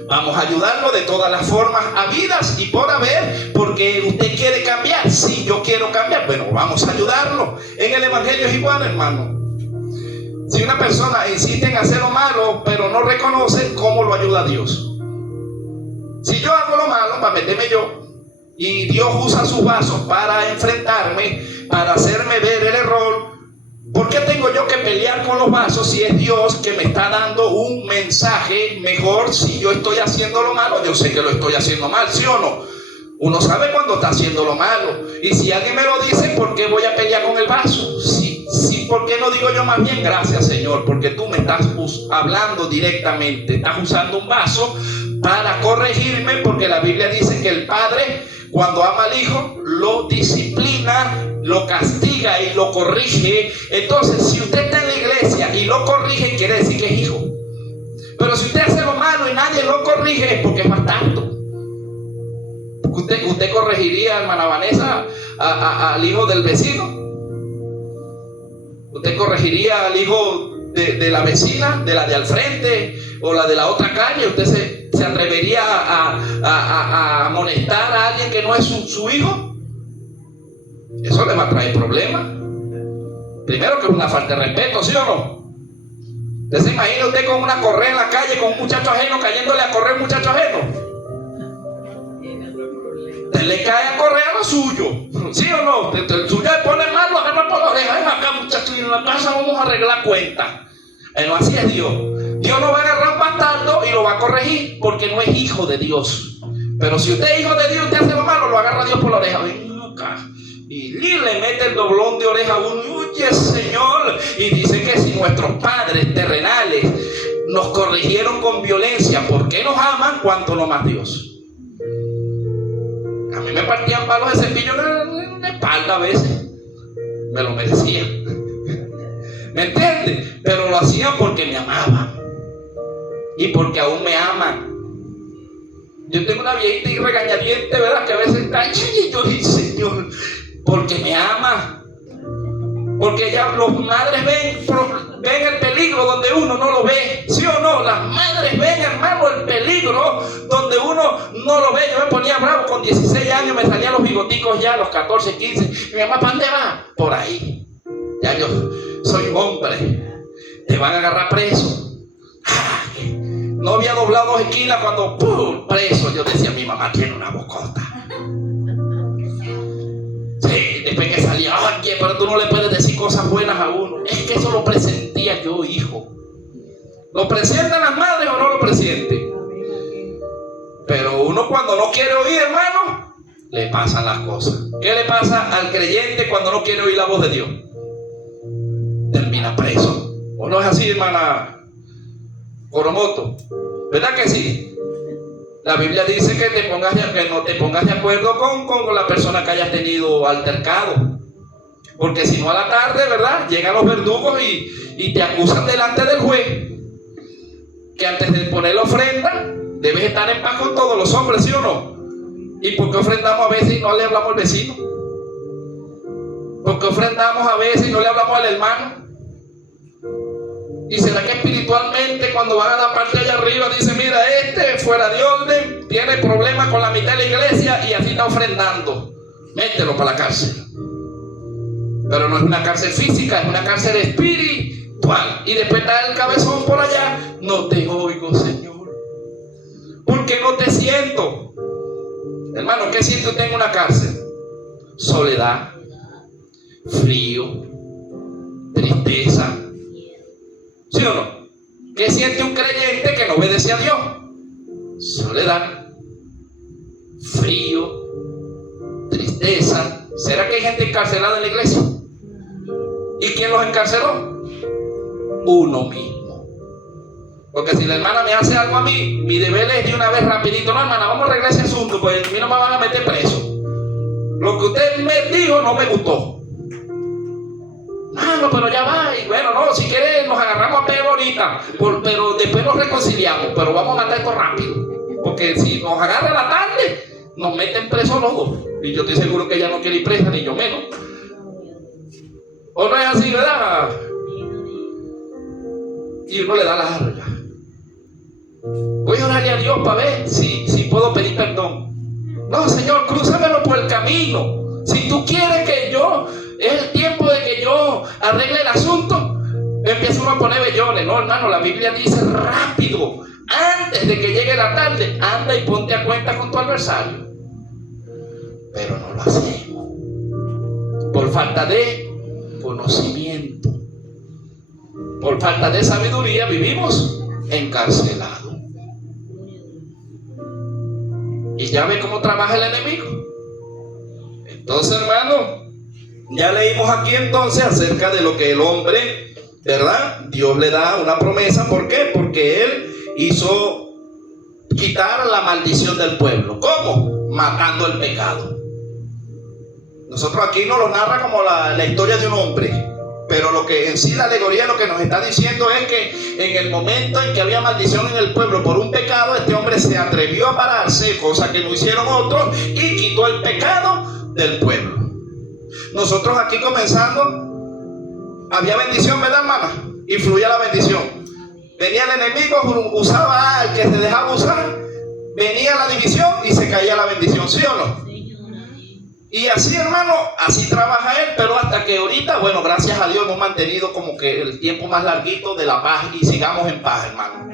Vamos a ayudarlo de todas las formas habidas y por haber, porque usted quiere cambiar. Sí, yo quiero cambiar. Bueno, vamos a ayudarlo. En el evangelio es igual, hermano. Si una persona insiste en hacer lo malo, pero no reconoce, ¿cómo lo ayuda Dios? Si yo hago lo malo, para meterme yo, y Dios usa sus vasos para enfrentarme, para hacerme ver el error, ¿por qué tengo yo que pelear con los vasos si es Dios que me está dando un mensaje mejor? Si yo estoy haciendo lo malo, yo sé que lo estoy haciendo mal, ¿sí o no? Uno sabe cuando está haciendo lo malo. Y si alguien me lo dice, ¿por qué voy a pelear con el vaso? ¿Por qué no digo yo más bien gracias, Señor? Porque tú me estás hablando directamente. Estás usando un vaso para corregirme, porque la Biblia dice que el Padre, cuando ama al Hijo, lo disciplina, lo castiga y lo corrige. Entonces, si usted está en la iglesia y lo corrige, quiere decir que es hijo. Pero si usted hace lo malo y nadie lo corrige, es porque es bastardo. ¿Usted corregiría, hermana Vanessa, al hijo del vecino? ¿Usted corregiría al hijo de la vecina, de la de al frente o la de la otra calle? ¿Usted se atrevería a amonestar a alguien que no es su hijo? Eso le va a traer problemas. Primero, que es una falta de respeto, ¿sí o no? ¿Usted se imagina usted con una correa en la calle con un muchacho ajeno cayéndole a correr a un muchacho ajeno? Usted le cae a correr a lo suyo, ¿sí o no? El suyo le pone mal, lo agarra por la oreja. Ven acá, muchacho, y en la casa vamos a arreglar cuentas. No, así es Dios. Dios no va a agarrar un bastardo y lo va a corregir porque no es hijo de Dios. Pero si usted es hijo de Dios, usted hace lo malo, lo agarra Dios por la oreja. Ven acá. Y le mete el doblón de oreja a uno. Oye, Señor. Y dice que si nuestros padres terrenales nos corrigieron con violencia, ¿por qué nos aman? ¿Cuánto no más Dios? A mí me partían palos de cepillo en la espalda a veces. Me lo merecía. ¿Me entiendes? Pero lo hacían porque me amaban. Y porque aún me aman. Yo tengo una viejita y regañadiente, ¿verdad? Que a veces está y yo digo, Señor, porque me ama. Porque ya los madres ven el peligro donde uno no lo ve, ¿sí o no? Las madres ven, hermano, el peligro donde uno no lo ve. Yo me ponía bravo con 16 años, me salían los bigoticos ya a los 14, 15. Mi mamá, ¿para dónde va? Por ahí. Ya yo soy un hombre, te van a agarrar preso. No había doblado 2 esquinas cuando ¡pum! Preso. Yo decía, mi mamá tiene una bocota. Sí, después que salía, oye, pero tú no le puedes decir cosas buenas a uno. Es que eso lo presentía yo, hijo. ¿Lo presientan las madres o no lo presienten? Pero uno cuando no quiere oír, hermano, le pasan las cosas. ¿Qué le pasa al creyente cuando no quiere oír la voz de Dios? Termina preso. ¿O no es así, hermana Coromoto? ¿Verdad que sí? La Biblia dice que no te pongas de acuerdo con la persona que hayas tenido altercado. Porque si no, a la tarde, ¿verdad? Llegan los verdugos y te acusan delante del juez. Que antes de poner la ofrenda, debes estar en paz con todos los hombres, ¿sí o no? ¿Y por qué ofrendamos a veces y no le hablamos al vecino? ¿Por qué ofrendamos a veces y no le hablamos al hermano? ¿Y será que espiritualmente cuando van a la parte allá arriba dice, mira, este fuera de orden, tiene problemas con la mitad de la iglesia y así está ofrendando? Mételo para la cárcel. Pero no es una cárcel física, es una cárcel espiritual. Y después está el cabezón por allá, no te oigo, Señor. ¿Por qué no te siento? Hermano, ¿qué siente usted en una cárcel? Soledad, frío, tristeza. ¿Sí o no? ¿Qué siente un creyente que no obedece a Dios? Soledad, frío, tristeza. ¿Será que hay gente encarcelada en la iglesia? ¿Y quién los encarceló? Uno mismo. Porque si la hermana me hace algo a mí, mi deber es de una vez rapidito, no, hermana, vamos a arreglar ese asunto, pues a mí no me van a meter preso. Lo que usted me dijo no me gustó. No, pero ya va, y bueno, no, si quiere nos agarramos a pelo ahorita, pero después nos reconciliamos, pero vamos a matar esto rápido, porque si nos agarra la tarde, nos meten presos los dos, y yo estoy seguro que ella no quiere ir presa, ni yo menos. ¿O no es así, verdad? Y uno le da la larga. Voy a orarle a Dios para ver si puedo pedir perdón. No, Señor, crúzamelo por el camino. Si tú quieres que es el tiempo de que yo arregle el asunto, empieza uno a poner vellones. No, hermano, la Biblia dice rápido, antes de que llegue la tarde, anda y ponte a cuenta con tu adversario. Pero no lo hacemos por falta de conocimiento, por falta de sabiduría. Vivimos encarcelados. Y ya ve cómo trabaja el enemigo. Entonces, hermano, ya leímos aquí entonces acerca de lo que el hombre, ¿verdad? Dios le da una promesa. ¿Por qué? Porque él hizo quitar la maldición del pueblo. ¿Cómo? Matando el pecado. Nosotros aquí nos lo narra como la historia de un hombre. Pero lo que en sí la alegoría lo que nos está diciendo es que en el momento en que había maldición en el pueblo por un pecado, este hombre se atrevió a pararse, cosa que no hicieron otros, y quitó el pecado del pueblo. Nosotros aquí comenzando, había bendición, ¿verdad, hermana? Y fluía la bendición. Venía el enemigo, usaba al que se dejaba usar, venía la división y se caía la bendición, ¿sí o no? Y así, hermano, así trabaja él, pero hasta que ahorita, bueno, gracias a Dios hemos mantenido como que el tiempo más larguito de la paz y sigamos en paz, hermano.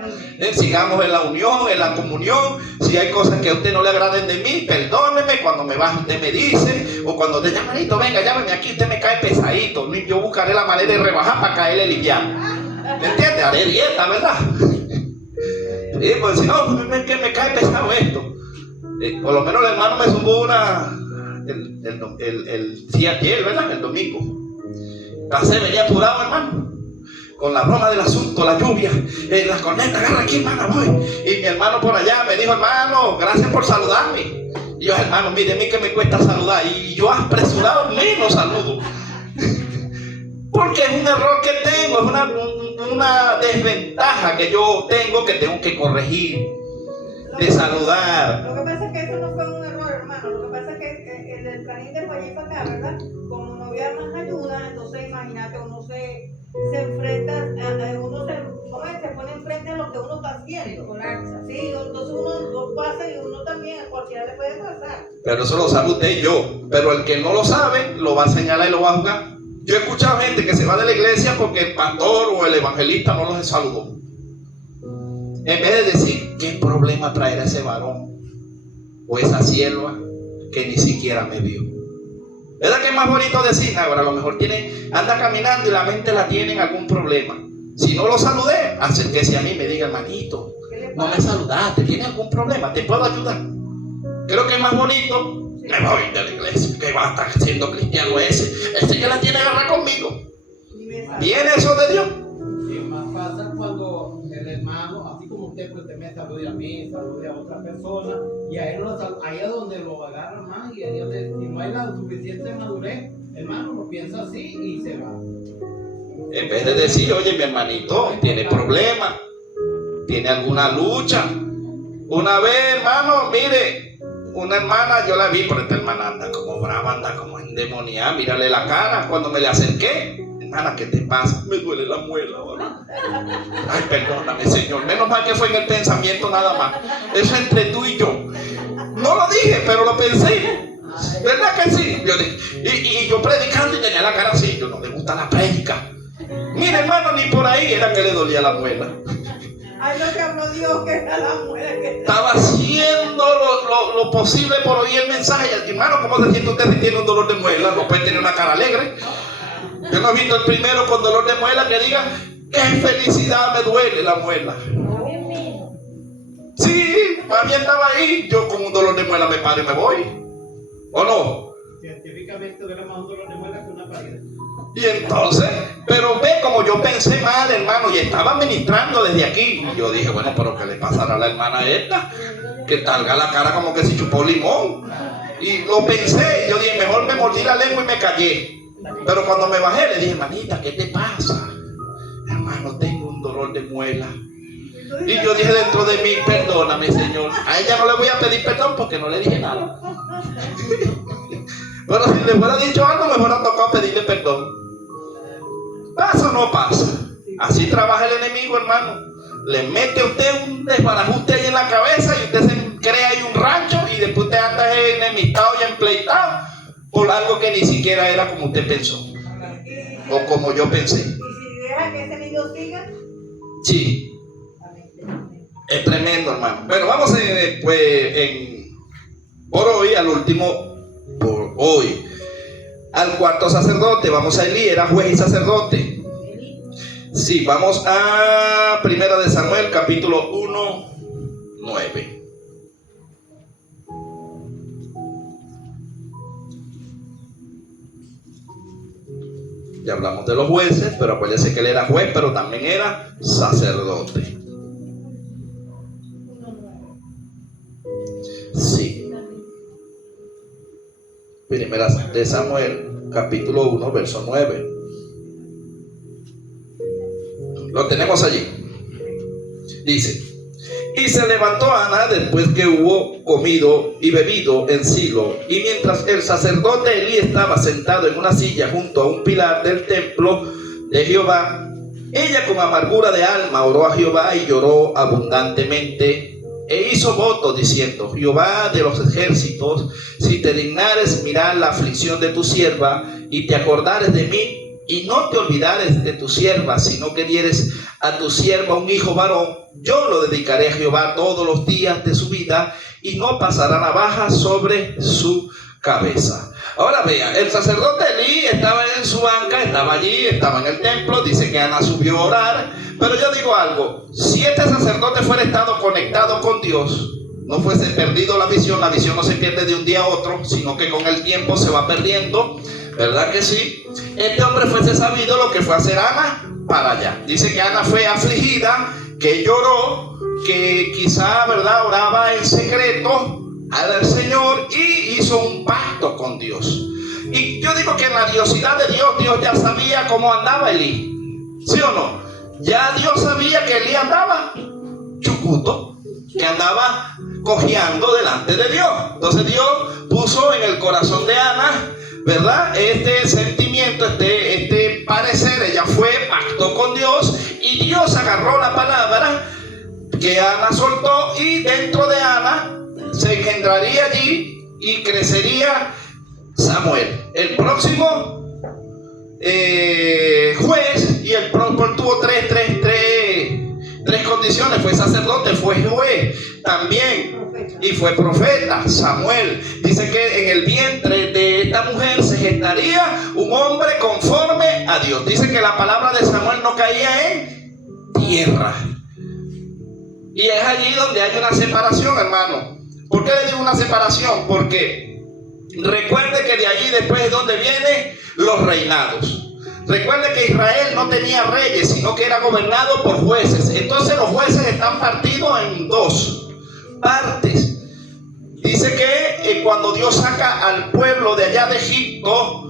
Sigamos en la unión, en la comunión. Si hay cosas que a usted no le agraden de mí, perdóneme. Cuando me baje usted me dice, o cuando te llame, hermanito, venga, llámeme aquí, usted me cae pesadito. Yo buscaré la manera de rebajar para caerle liviano. ¿Me entiende? Haré dieta, ¿verdad? Sí, pues si no, es que me cae pesado esto. Por lo menos el hermano me sumó sí, ayer, ¿verdad? El domingo. Pasé, venía apurado, hermano, con la broma del asunto, la lluvia, las cornetas, agarra aquí, hermano, voy. Y mi hermano por allá me dijo, hermano, gracias por saludarme. Y yo, hermano, mire, a mí que me cuesta saludar. Y yo apresurado menos saludo. Porque es un error que tengo, es una desventaja que yo tengo que corregir. De saludar. Lo que pasa es que eso no fue un error, hermano. Lo que pasa es que el canín de allí para acá, ¿verdad? Como no había más ayuda, entonces imagínate Pero eso lo sabe usted y yo. Pero el que no lo sabe, lo va a señalar y lo va a juzgar. Yo he escuchado gente que se va de la iglesia porque el pastor o el evangelista no los saludó. En vez de decir, ¿qué problema traerá ese varón o esa sierva que ni siquiera me vio? ¿Verdad que es más bonito decir? Ahora a lo mejor anda caminando y la mente la tiene en algún problema. Si no lo saludé, acérquese a mí y me diga, hermanito, no me saludaste, ¿tienes algún problema? ¿Te puedo ayudar? Creo que es más bonito. Me voy de la iglesia, que va a estar siendo cristiano ese que la tiene agarrada conmigo. ¿Viene eso de Dios? Y más pasa cuando el hermano, así como usted, pues me salude a mí, salude a otra persona, y a él ahí es donde lo agarra más, y ahí es donde, si no hay la suficiente madurez, hermano lo piensa así y se va. En vez de decir, oye, mi hermanito, tiene problemas, tiene alguna lucha. Una vez, hermano, mire, una hermana, yo la vi, pero esta hermana anda como brava, anda como endemoniada, mírale la cara cuando me le acerqué. Hermana, ¿qué te pasa? Me duele la muela ahora. Ay, perdóname, Señor. Menos mal que fue en el pensamiento nada más. Eso entre tú y yo. No lo dije, pero lo pensé. ¿Verdad que sí? Yo dije, y yo predicando y tenía la cara así. Yo no me gusta la prédica. Mira, hermano, ni por ahí era que le dolía la muela. Ay, lo que habló Dios, que era la muela que Estaba haciendo lo posible por oír el mensaje. Hermano, ¿cómo se siente usted si tiene un dolor de muela? No puede tener una cara alegre. Yo no he visto el primero con dolor de muela que diga, qué felicidad, me duele la muela. Sí, mami andaba ahí, yo con un dolor de muela me paro y me voy. ¿O no? Científicamente duele más un dolor de muela que una pared. Y entonces, pero ve como yo pensé mal, hermano, y estaba ministrando desde aquí. Y yo dije, bueno, pero ¿qué le pasará a la hermana esta? Que talga la cara como que si chupó limón. Y lo pensé, y yo dije, mejor me mordí la lengua y me callé. Pero cuando me bajé le dije, hermanita, ¿qué te pasa? Hermano, tengo un dolor de muela. Y yo dije dentro de mí, perdóname, Señor. A ella no le voy a pedir perdón porque no le dije nada. Pero si le fuera dicho algo, me fuera tocado pedirle perdón. ¿Pasa o no pasa? Así trabaja el enemigo, hermano. Le mete a usted un desbarajuste ahí en la cabeza y usted se crea ahí un rancho y después usted anda enemistado y empleitado por algo que ni siquiera era como usted pensó o como yo pensé. ¿Y si deja que ese niño siga? Sí, es tremendo, hermano. Bueno, vamos por hoy al último, por hoy al cuarto sacerdote. Vamos a Elí, era juez y sacerdote. Sí, vamos a Primera de Samuel, capítulo 1, 9. Ya hablamos de los jueces, pero acuérdense que él era juez, pero también era sacerdote. Sí. Primera de Samuel, capítulo 1, verso 9. Lo tenemos allí. Dice: y se levantó Ana después que hubo comido y bebido en Silo, y mientras el sacerdote Elí estaba sentado en una silla junto a un pilar del templo de Jehová, ella con amargura de alma oró a Jehová y lloró abundantemente, e hizo voto diciendo: Jehová de los ejércitos, si te dignares mirar la aflicción de tu sierva y te acordares de mí, y no te olvidares de tu sierva, sino que dieres a tu sierva un hijo varón, yo lo dedicaré a Jehová todos los días de su vida, y no pasará navaja sobre su cabeza. Ahora vea, el sacerdote Elí estaba en su banca, estaba allí, estaba en el templo. Dice que Ana subió a orar. Pero yo digo algo: si este sacerdote fuera estado conectado con Dios, no fuese perdido la visión no se pierde de un día a otro, sino que con el tiempo se va perdiendo. ¿Verdad que sí? Este hombre fuese sabido lo que fue a hacer Ana para allá. Dice que Ana fue afligida, que lloró, que quizá, ¿verdad?, oraba en secreto al Señor y hizo un pacto con Dios. Y yo digo que en la diosidad de Dios, Dios ya sabía cómo andaba Elí. ¿Sí o no? Ya Dios sabía que Elí andaba chucuto, que andaba cojeando delante de Dios. Entonces Dios puso en el corazón de Ana, ¿verdad?, este sentimiento, este parecer. Ella fue, pactó con Dios, y Dios agarró la palabra que Ana soltó, y dentro de Ana se engendraría allí y crecería Samuel. El próximo juez, y el tuvo tres condiciones: fue sacerdote, fue juez también y fue profeta. Samuel dice que en el vientre de esta mujer se gestaría un hombre conforme a Dios. Dice que la palabra de Samuel no caía en tierra, y es allí donde hay una separación, hermano. ¿Por qué le digo una separación? Porque recuerde que de allí después es donde vienen los reinados. Recuerde que Israel no tenía reyes, sino que era gobernado por jueces. Entonces los jueces están partidos en dos partes. Dice que cuando Dios saca al pueblo de allá de Egipto,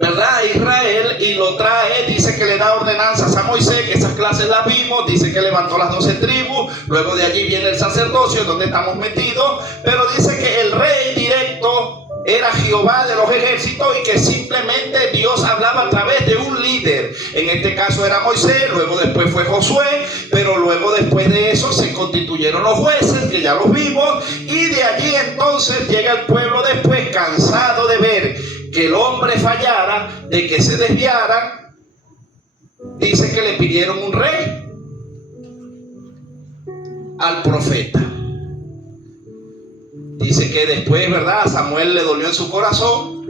¿verdad?, Israel, y lo trae, dice que le da ordenanzas a Moisés, que esas clases las vimos. Dice que levantó las 12 tribus. Luego de allí viene el sacerdocio, donde estamos metidos. Pero dice que el rey directo era Jehová de los ejércitos, y que simplemente Dios hablaba a través de un líder. En este caso era Moisés, luego después fue Josué, pero luego después de eso se constituyeron los jueces, que ya los vimos, y de allí entonces llega el pueblo después, cansado de ver que el hombre fallara, de que se desviara. Dice que le pidieron un rey al profeta. Dice que después, ¿verdad?, a Samuel le dolió en su corazón,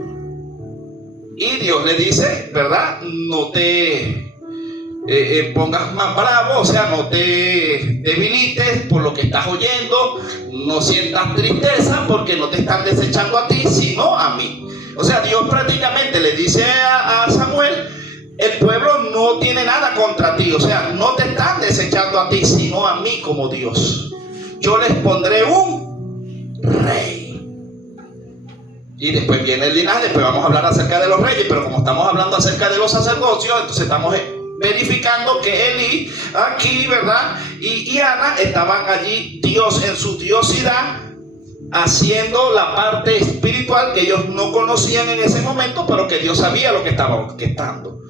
y Dios le dice, ¿verdad?, no te pongas más bravo, o sea, no te debilites por lo que estás oyendo, no sientas tristeza porque no te están desechando a ti, sino a mí. O sea, Dios prácticamente le dice a Samuel: el pueblo no tiene nada contra ti, o sea, no te están desechando a ti, sino a mí como Dios. Yo les pondré un rey. Y después viene el linaje. Después vamos a hablar acerca de los reyes, pero como estamos hablando acerca de los sacerdocios, entonces estamos verificando que Eli aquí, ¿verdad?, y Ana estaban allí, Dios en su diosidad, haciendo la parte espiritual que ellos no conocían en ese momento, pero que Dios sabía lo que estaba orquestando.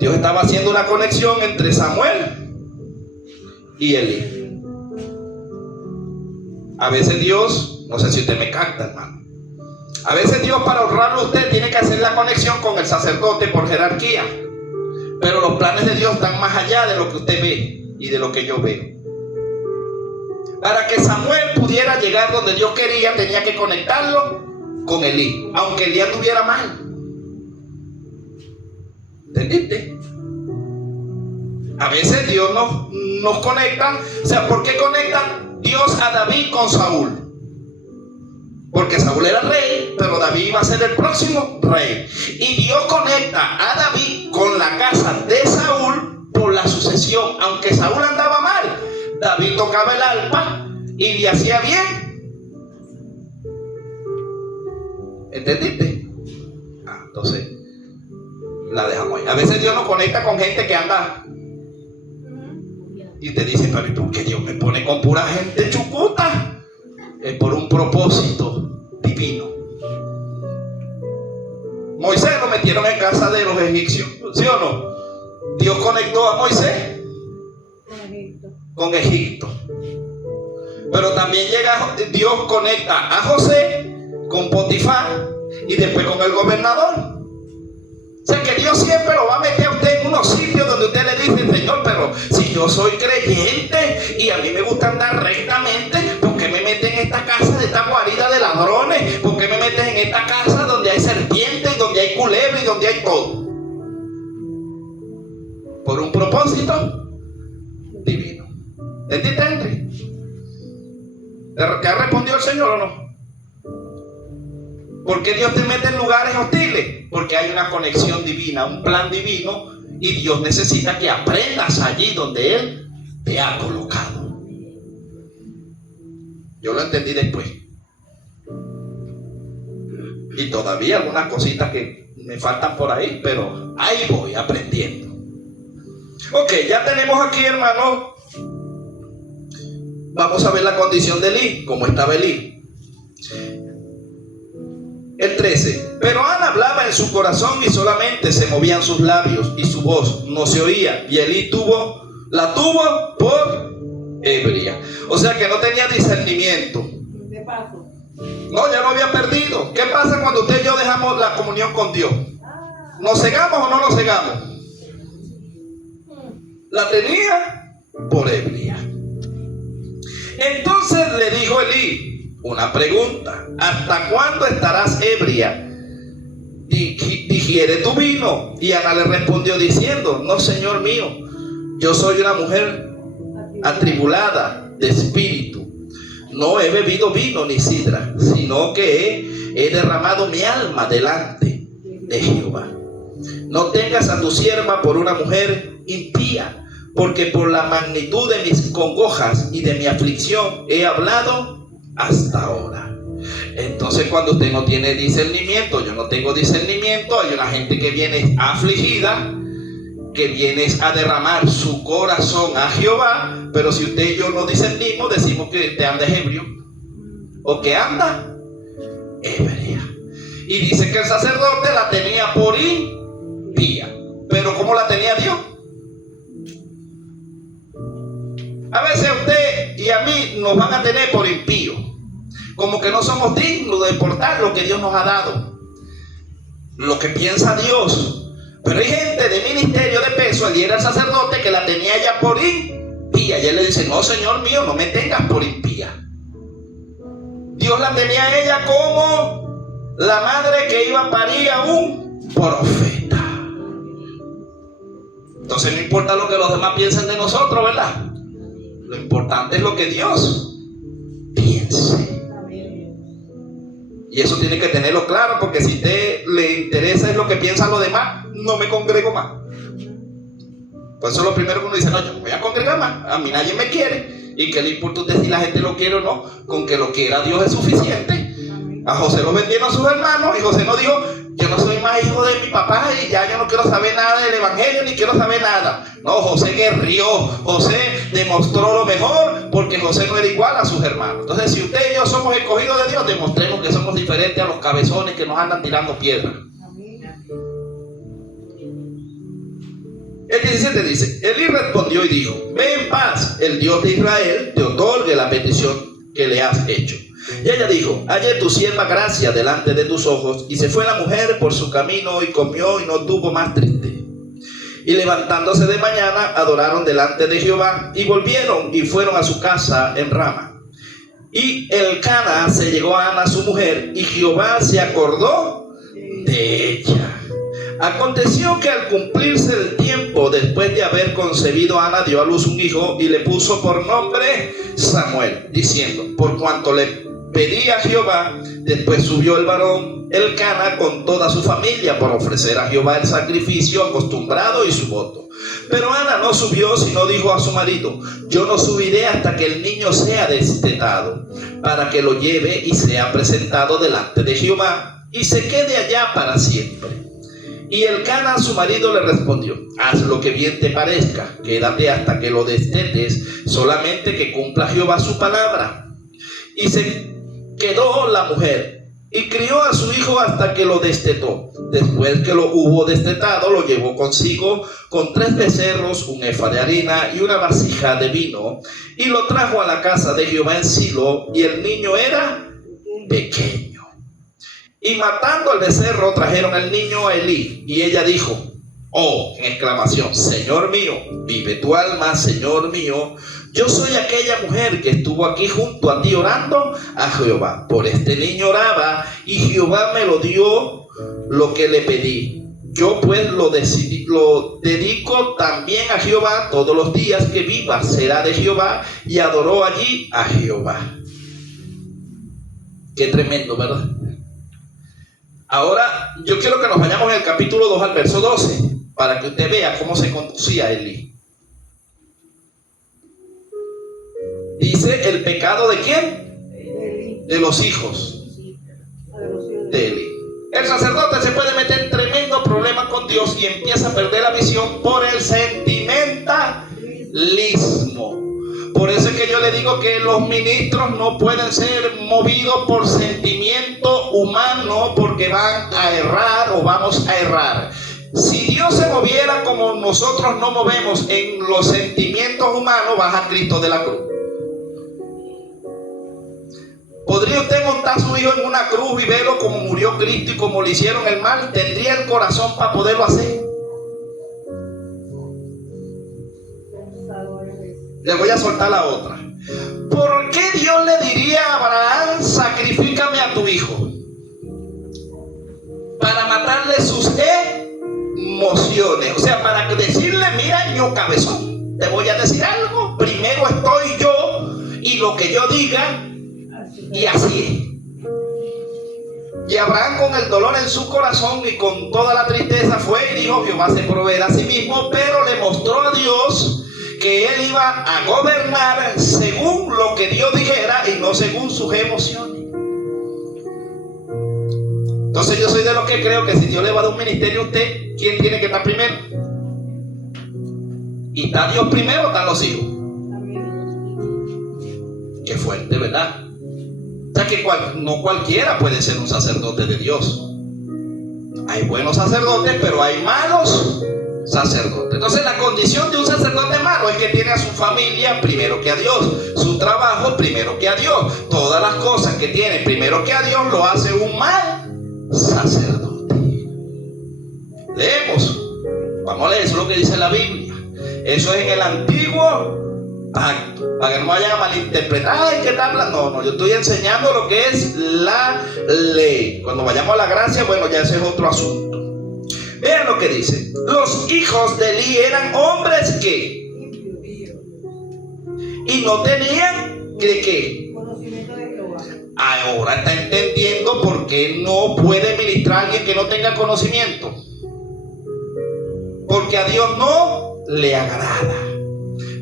Dios estaba haciendo una conexión entre Samuel y Eli. A veces Dios, no sé si usted me capta, hermano, a veces Dios, para honrarlo a usted, tiene que hacer la conexión con el sacerdote por jerarquía. Pero los planes de Dios están más allá de lo que usted ve y de lo que yo veo. Para que Samuel pudiera llegar donde Dios quería, tenía que conectarlo con Elí, aunque Elí anduviera mal. ¿Entendiste? A veces Dios nos conecta. O sea, ¿por qué conectan Dios a David con Saúl? Porque Saúl era rey, pero David iba a ser el próximo rey. Y Dios conecta a David con la casa de Saúl por la sucesión. Aunque Saúl andaba mal, David tocaba el arpa y le hacía bien. ¿Entendiste? Entonces la dejamos ahí. A veces Dios nos conecta con gente que anda y te dice: pero ¿y por qué Dios me pone con pura gente chucuta? Es por un propósito divino. Moisés lo metieron en casa de los egipcios, ¿sí o no? Dios conectó a Moisés con Egipto. Pero también Dios conecta a José con Potifar y después con el gobernador. O sea que Dios siempre lo va a meter a usted en unos sitios donde usted le dice: Señor, pero si yo soy creyente y a mí me gusta andar rectamente, ¿por qué me metes en esta casa de esta guarida de ladrones? ¿Por qué me metes en esta casa donde hay serpientes y donde hay culebras y donde hay todo? Por un propósito divino. ¿Entiendes? ¿Te ha respondido el Señor o no? ¿Por qué Dios te mete en lugares hostiles? Porque hay una conexión divina, un plan divino, y Dios necesita que aprendas allí donde Él te ha colocado. Yo lo entendí después. Y todavía algunas cositas que me faltan por ahí, pero ahí voy aprendiendo. Ok, ya tenemos aquí, hermano. Vamos a ver la condición de Elí, cómo estaba Elí. El 13. Pero Ana hablaba en su corazón y solamente se movían sus labios y su voz no se oía. Y Elí la tuvo por ebria. O sea que no tenía discernimiento. De paso. No, ya no había perdido. ¿Qué pasa cuando usted y yo dejamos la comunión con Dios? ¿Nos cegamos o no nos cegamos? La tenía por ebria. Entonces le dijo Elí una pregunta: ¿hasta cuándo estarás ebria? Digiere tu vino. Y Ana le respondió diciendo: no, señor mío, yo soy una mujer atribulada de espíritu. No he bebido vino ni sidra, sino que he derramado mi alma delante de Jehová. No tengas a tu sierva por una mujer impía, porque por la magnitud de mis congojas y de mi aflicción he hablado hasta ahora. Entonces, cuando usted no tiene discernimiento, yo no tengo discernimiento, hay una gente que viene afligida, que viene a derramar su corazón a Jehová, pero si usted y yo no discernimos, decimos que te anda ebrio o que anda ebria. Y dice que el sacerdote la tenía por impía. Pero ¿cómo la tenía Dios? A veces usted y a mí nos van a tener por impío, como que no somos dignos de portar lo que Dios nos ha dado, lo que piensa Dios. Pero hay gente de ministerio de peso, allí era el sacerdote, que la tenía ella por impía. Y él le dice: no, señor mío, no me tengas por impía. Dios la tenía a ella como la madre que iba a parir a un profeta. Entonces no importa lo que los demás piensen de nosotros, ¿verdad? Lo importante es lo que Dios piense. Y eso tiene que tenerlo claro, porque si a usted le interesa es lo que piensan los demás, no me congrego más. Por eso es lo primero que uno dice: no, yo no voy a congregar más, a mí nadie me quiere. ¿Y qué le importa a usted si la gente lo quiere o no? Con que lo quiera Dios es suficiente. A José lo vendieron sus hermanos y José no dijo: yo no soy más hijo de mi papá y ya yo no quiero saber nada del evangelio ni quiero saber nada. No, José guerrió, José demostró lo mejor, porque José no era igual a sus hermanos. Entonces, si usted y yo somos escogidos de Dios, demostremos que somos diferentes a los cabezones que nos andan tirando piedras. El 17 dice: Elí respondió y dijo: ve en paz, el Dios de Israel te otorgue la petición que le has hecho. Y ella dijo: hallé tu sierva gracia delante de tus ojos. Y se fue la mujer por su camino y comió y no tuvo más triste. Y levantándose de mañana, adoraron delante de Jehová y volvieron y fueron a su casa en Rama. Y Elcana se llegó a Ana su mujer, y Jehová se acordó de ella. Aconteció que al cumplirse el tiempo, después de haber concebido, Ana dio a luz un hijo y le puso por nombre Samuel, diciendo: por cuanto le pedí a Jehová. Después subió el varón Elcana con toda su familia por ofrecer a Jehová el sacrificio acostumbrado y su voto. Pero Ana no subió, sino dijo a su marido: yo no subiré hasta que el niño sea destetado, para que lo lleve y sea presentado delante de Jehová y se quede allá para siempre. Y Elcana su marido le respondió: haz lo que bien te parezca, quédate hasta que lo destetes, solamente que cumpla Jehová su palabra. Y se quedó la mujer y crió a su hijo hasta que lo destetó. Después que lo hubo destetado, lo llevó consigo con 3 becerros, un efa de harina y una vasija de vino, y lo trajo a la casa de Jehová en Silo, y el niño era pequeño. Y matando al becerro, trajeron al niño a Elí, y ella dijo: oh, en exclamación: Señor mío, vive tu alma, Señor mío, yo soy aquella mujer que estuvo aquí junto a ti orando a Jehová. Por este niño oraba, y Jehová me lo dio lo que le pedí. Yo pues lo dedico también a Jehová todos los días que viva, será de Jehová. Y adoró allí a Jehová. Qué tremendo, ¿verdad? Ahora yo quiero que nos vayamos en el capítulo 2 al verso 12, para que usted vea cómo se conducía Elí. Dice: ¿el pecado de quién? De los hijos de Elí. El sacerdote se puede meter en tremendo problema con Dios y empieza a perder la visión por el sentimentalismo. Por eso es que yo le digo que los ministros no pueden ser movidos por sentimiento humano, porque van a errar o vamos a errar. Si Dios se moviera como nosotros no movemos en los sentimientos humanos, baja Cristo de la cruz. ¿Podría usted montar a su hijo en una cruz y verlo como murió Cristo y como le hicieron el mal? ¿Tendría el corazón para poderlo hacer? Le voy a soltar la otra. ¿Por qué Dios le diría a Abraham, sacrifícame a tu hijo? Para matarle sus emociones. O sea, para decirle, mira, ño cabezón, te voy a decir algo. Primero estoy yo y lo que yo diga, y así es. Y Abraham, con el dolor en su corazón y con toda la tristeza, fue y dijo: Jehová se proveerá a sí mismo, pero le mostró a Dios que él iba a gobernar según lo que Dios dijera y no según sus emociones. Entonces yo soy de los que creo que si Dios le va a dar un ministerio a usted, ¿quién tiene que estar primero? ¿Y está Dios primero o están los hijos? Qué fuerte, ¿verdad? O sea que no cualquiera puede ser un sacerdote de Dios. Hay buenos sacerdotes, pero hay malos sacerdote. Entonces la condición de un sacerdote malo es que tiene a su familia primero que a Dios, su trabajo primero que a Dios, todas las cosas que tiene primero que a Dios lo hace un mal sacerdote. Leemos, vamos a leer, eso es lo que dice la Biblia. Eso es en el antiguo pacto, para que no vayan a malinterpretar. Ay, ¿qué está hablando? No, yo estoy enseñando lo que es la ley. Cuando vayamos a la gracia, bueno, ya ese es otro asunto. Vean lo que dice. Los hijos de Eli eran hombres que y no tenían ¿de qué? Conocimiento de Jehová. Ahora está entendiendo por qué no puede ministrar a alguien que no tenga conocimiento. Porque a Dios no le agrada.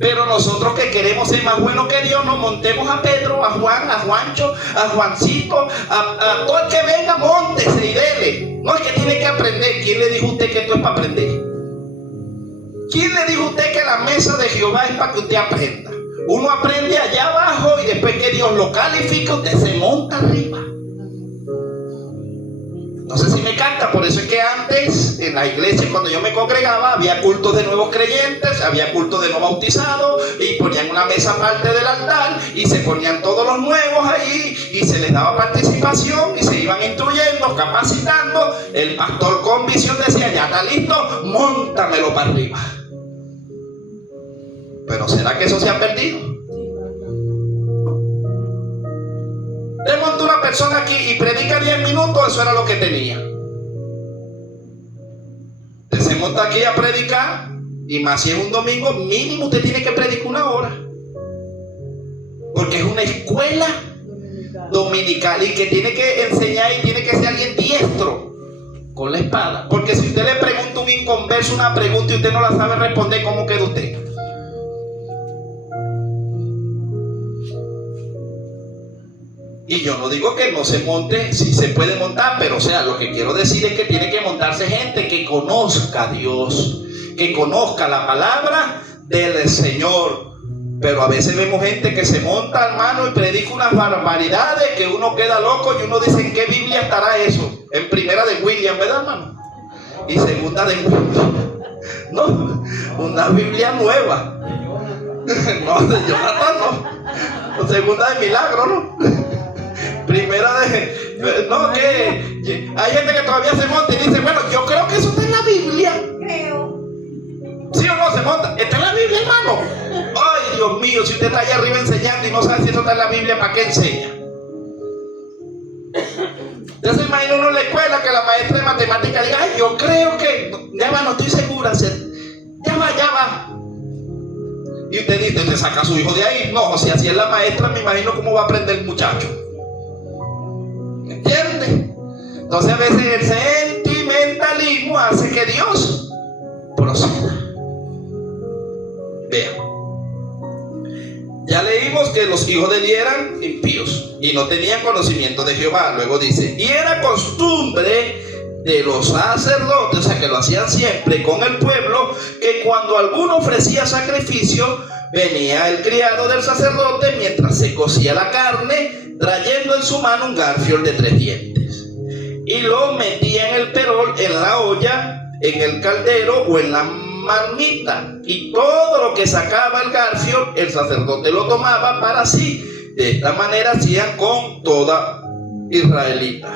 Pero nosotros que queremos ser más buenos que Dios, nos montemos a Pedro, a Juan, a Juancho, a Juancito, a todo el que venga, móntese y dele. No es que tiene que aprender. ¿Quién le dijo a usted que esto es para aprender? ¿Quién le dijo a usted que la mesa de Jehová es para que usted aprenda? Uno aprende allá abajo y después que Dios lo califica, usted se monta arriba. No sé si me capta. Por eso es que antes en la iglesia, cuando yo me congregaba, había cultos de nuevos creyentes, había cultos de no bautizados, y ponían una mesa aparte del altar y se ponían todos los nuevos ahí y se les daba participación y se iban instruyendo, capacitando. El pastor con visión decía: ya está listo, móntamelo para arriba. Pero ¿será que eso se ha perdido? Te monta una persona aquí y predica 10 minutos, eso era lo que tenía. Usted se monta aquí a predicar, y más si es un domingo, mínimo usted tiene que predicar 1 hora. Porque es una escuela dominical y que tiene que enseñar y tiene que ser alguien diestro con la espada. Porque si usted le pregunta a un inconverso una pregunta y usted no la sabe responder, ¿cómo queda usted? Y yo no digo que no se monte, sí se puede montar, pero o sea, lo que quiero decir es que tiene que montarse gente que conozca a Dios, que conozca la palabra del Señor. Pero a veces vemos gente que se monta, hermano, y predica unas barbaridades que uno queda loco y uno dice: ¿en qué Biblia estará eso? En primera de William, ¿verdad, hermano? Y segunda de William. No, una Biblia nueva. No, de Jonathan no. Segunda de Milagro, ¿no? Primera de... No, que hay gente que todavía se monta y dice: bueno, yo creo que eso está en la Biblia. Creo. ¿Sí o no se monta? ¿Está en la Biblia, hermano? Ay, Dios mío, si usted está allá arriba enseñando y no sabe si eso está en la Biblia, ¿para qué enseña? Ya se imagina uno en la escuela que la maestra de matemáticas diga: ay, yo creo que... Ya va, no estoy segura. Ya va. Y usted dice, usted saca a su hijo de ahí. No, si así es la maestra, me imagino cómo va a aprender el muchacho. ¿Me entiende? Entonces a veces el sentimentalismo hace que Dios proceda. Vean, ya leímos que los hijos de Eli eran impíos y no tenían conocimiento de Jehová. Luego dice: y era costumbre de los sacerdotes, o sea que lo hacían siempre con el pueblo, que cuando alguno ofrecía sacrificio, venía el criado del sacerdote mientras se cocía la carne, trayendo en su mano un garfio de 3 dientes, y lo metía en el perol, en la olla, en el caldero o en la marmita, y todo lo que sacaba el garfio, el sacerdote lo tomaba para sí, De esta manera hacían con toda israelita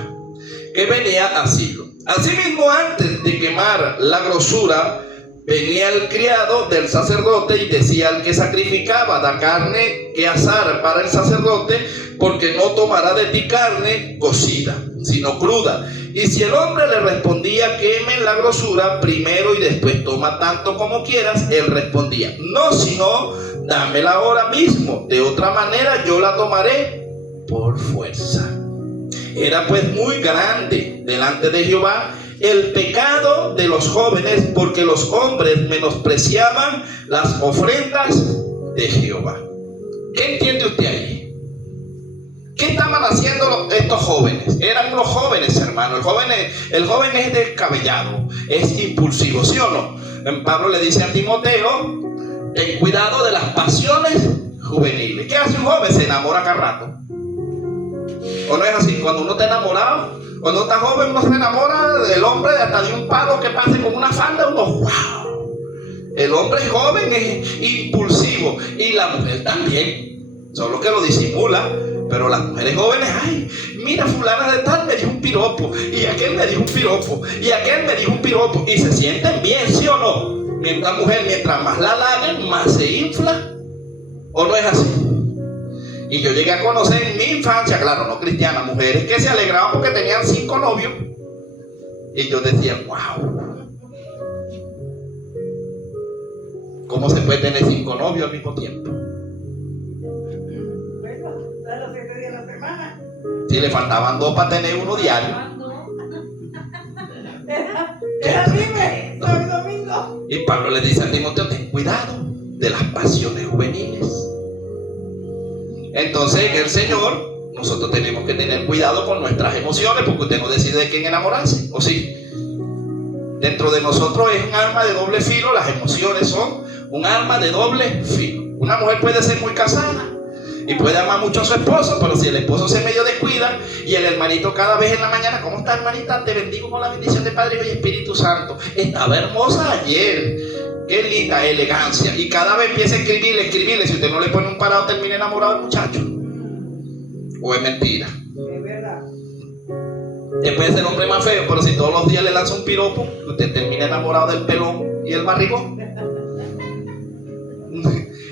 que venía asilo. Asimismo, antes de quemar la grosura, venía el criado del sacerdote y decía al que sacrificaba: da carne que asar para el sacerdote, porque no tomará de ti carne cocida, sino cruda. Y si el hombre le respondía: quemen la grosura primero y después toma tanto como quieras, él respondía: no, sino dámela ahora mismo, de otra manera yo la tomaré por fuerza. Era pues muy grande delante de Jehová el pecado de los jóvenes, porque los hombres menospreciaban las ofrendas de Jehová. ¿Qué entiende usted ahí? ¿Qué estaban haciendo estos jóvenes? Eran unos jóvenes, hermano. El joven es descabellado, es impulsivo, ¿sí o no? Pablo le dice a Timoteo: ten cuidado de las pasiones juveniles. ¿Qué hace un joven? Se enamora cada rato. ¿O no es así? Cuando uno está enamorado, cuando uno está joven, uno se enamora del hombre hasta de un palo que pase con una falda, uno ¡wow! El hombre joven es impulsivo y la mujer también, solo que lo disimula. Pero las mujeres jóvenes, ay, mira, fulana de tal me dijo un piropo, y aquel me dijo un piropo, y aquel me dijo un piropo, y se sienten bien, ¿sí o no? Mientras mujer, mientras más la halaguen, más se infla. ¿O no es así? Y yo llegué a conocer en mi infancia, claro, no cristiana, mujeres que se alegraban porque tenían 5 novios. Y yo decía, wow, ¿cómo se puede tener 5 novios al mismo tiempo? Los 7 días de la semana. Si le faltaban 2 para tener 1 diario. Era libre, sábado y domingo. Y Pablo le dice a Timoteo: ten cuidado de las pasiones juveniles. Entonces, el Señor, nosotros tenemos que tener cuidado con nuestras emociones, porque usted no decide de quién enamorarse, ¿o sí? Dentro de nosotros es un arma de doble filo. Las emociones son un arma de doble filo. Una mujer puede ser muy casada y puede amar mucho a su esposo, pero si el esposo se medio descuida y el hermanito cada vez en la mañana: ¿cómo está, hermanita? Te bendigo con la bendición de Padre, Hijo y Espíritu Santo. Estaba hermosa ayer. Qué linda elegancia. Y cada vez empieza a escribirle. Si usted no le pone un parado, termina enamorado del muchacho. ¿O es mentira? Es verdad. Usted puede ser el hombre más feo, pero si todos los días le lanza un piropo, usted termina enamorado del pelón y el barrigón.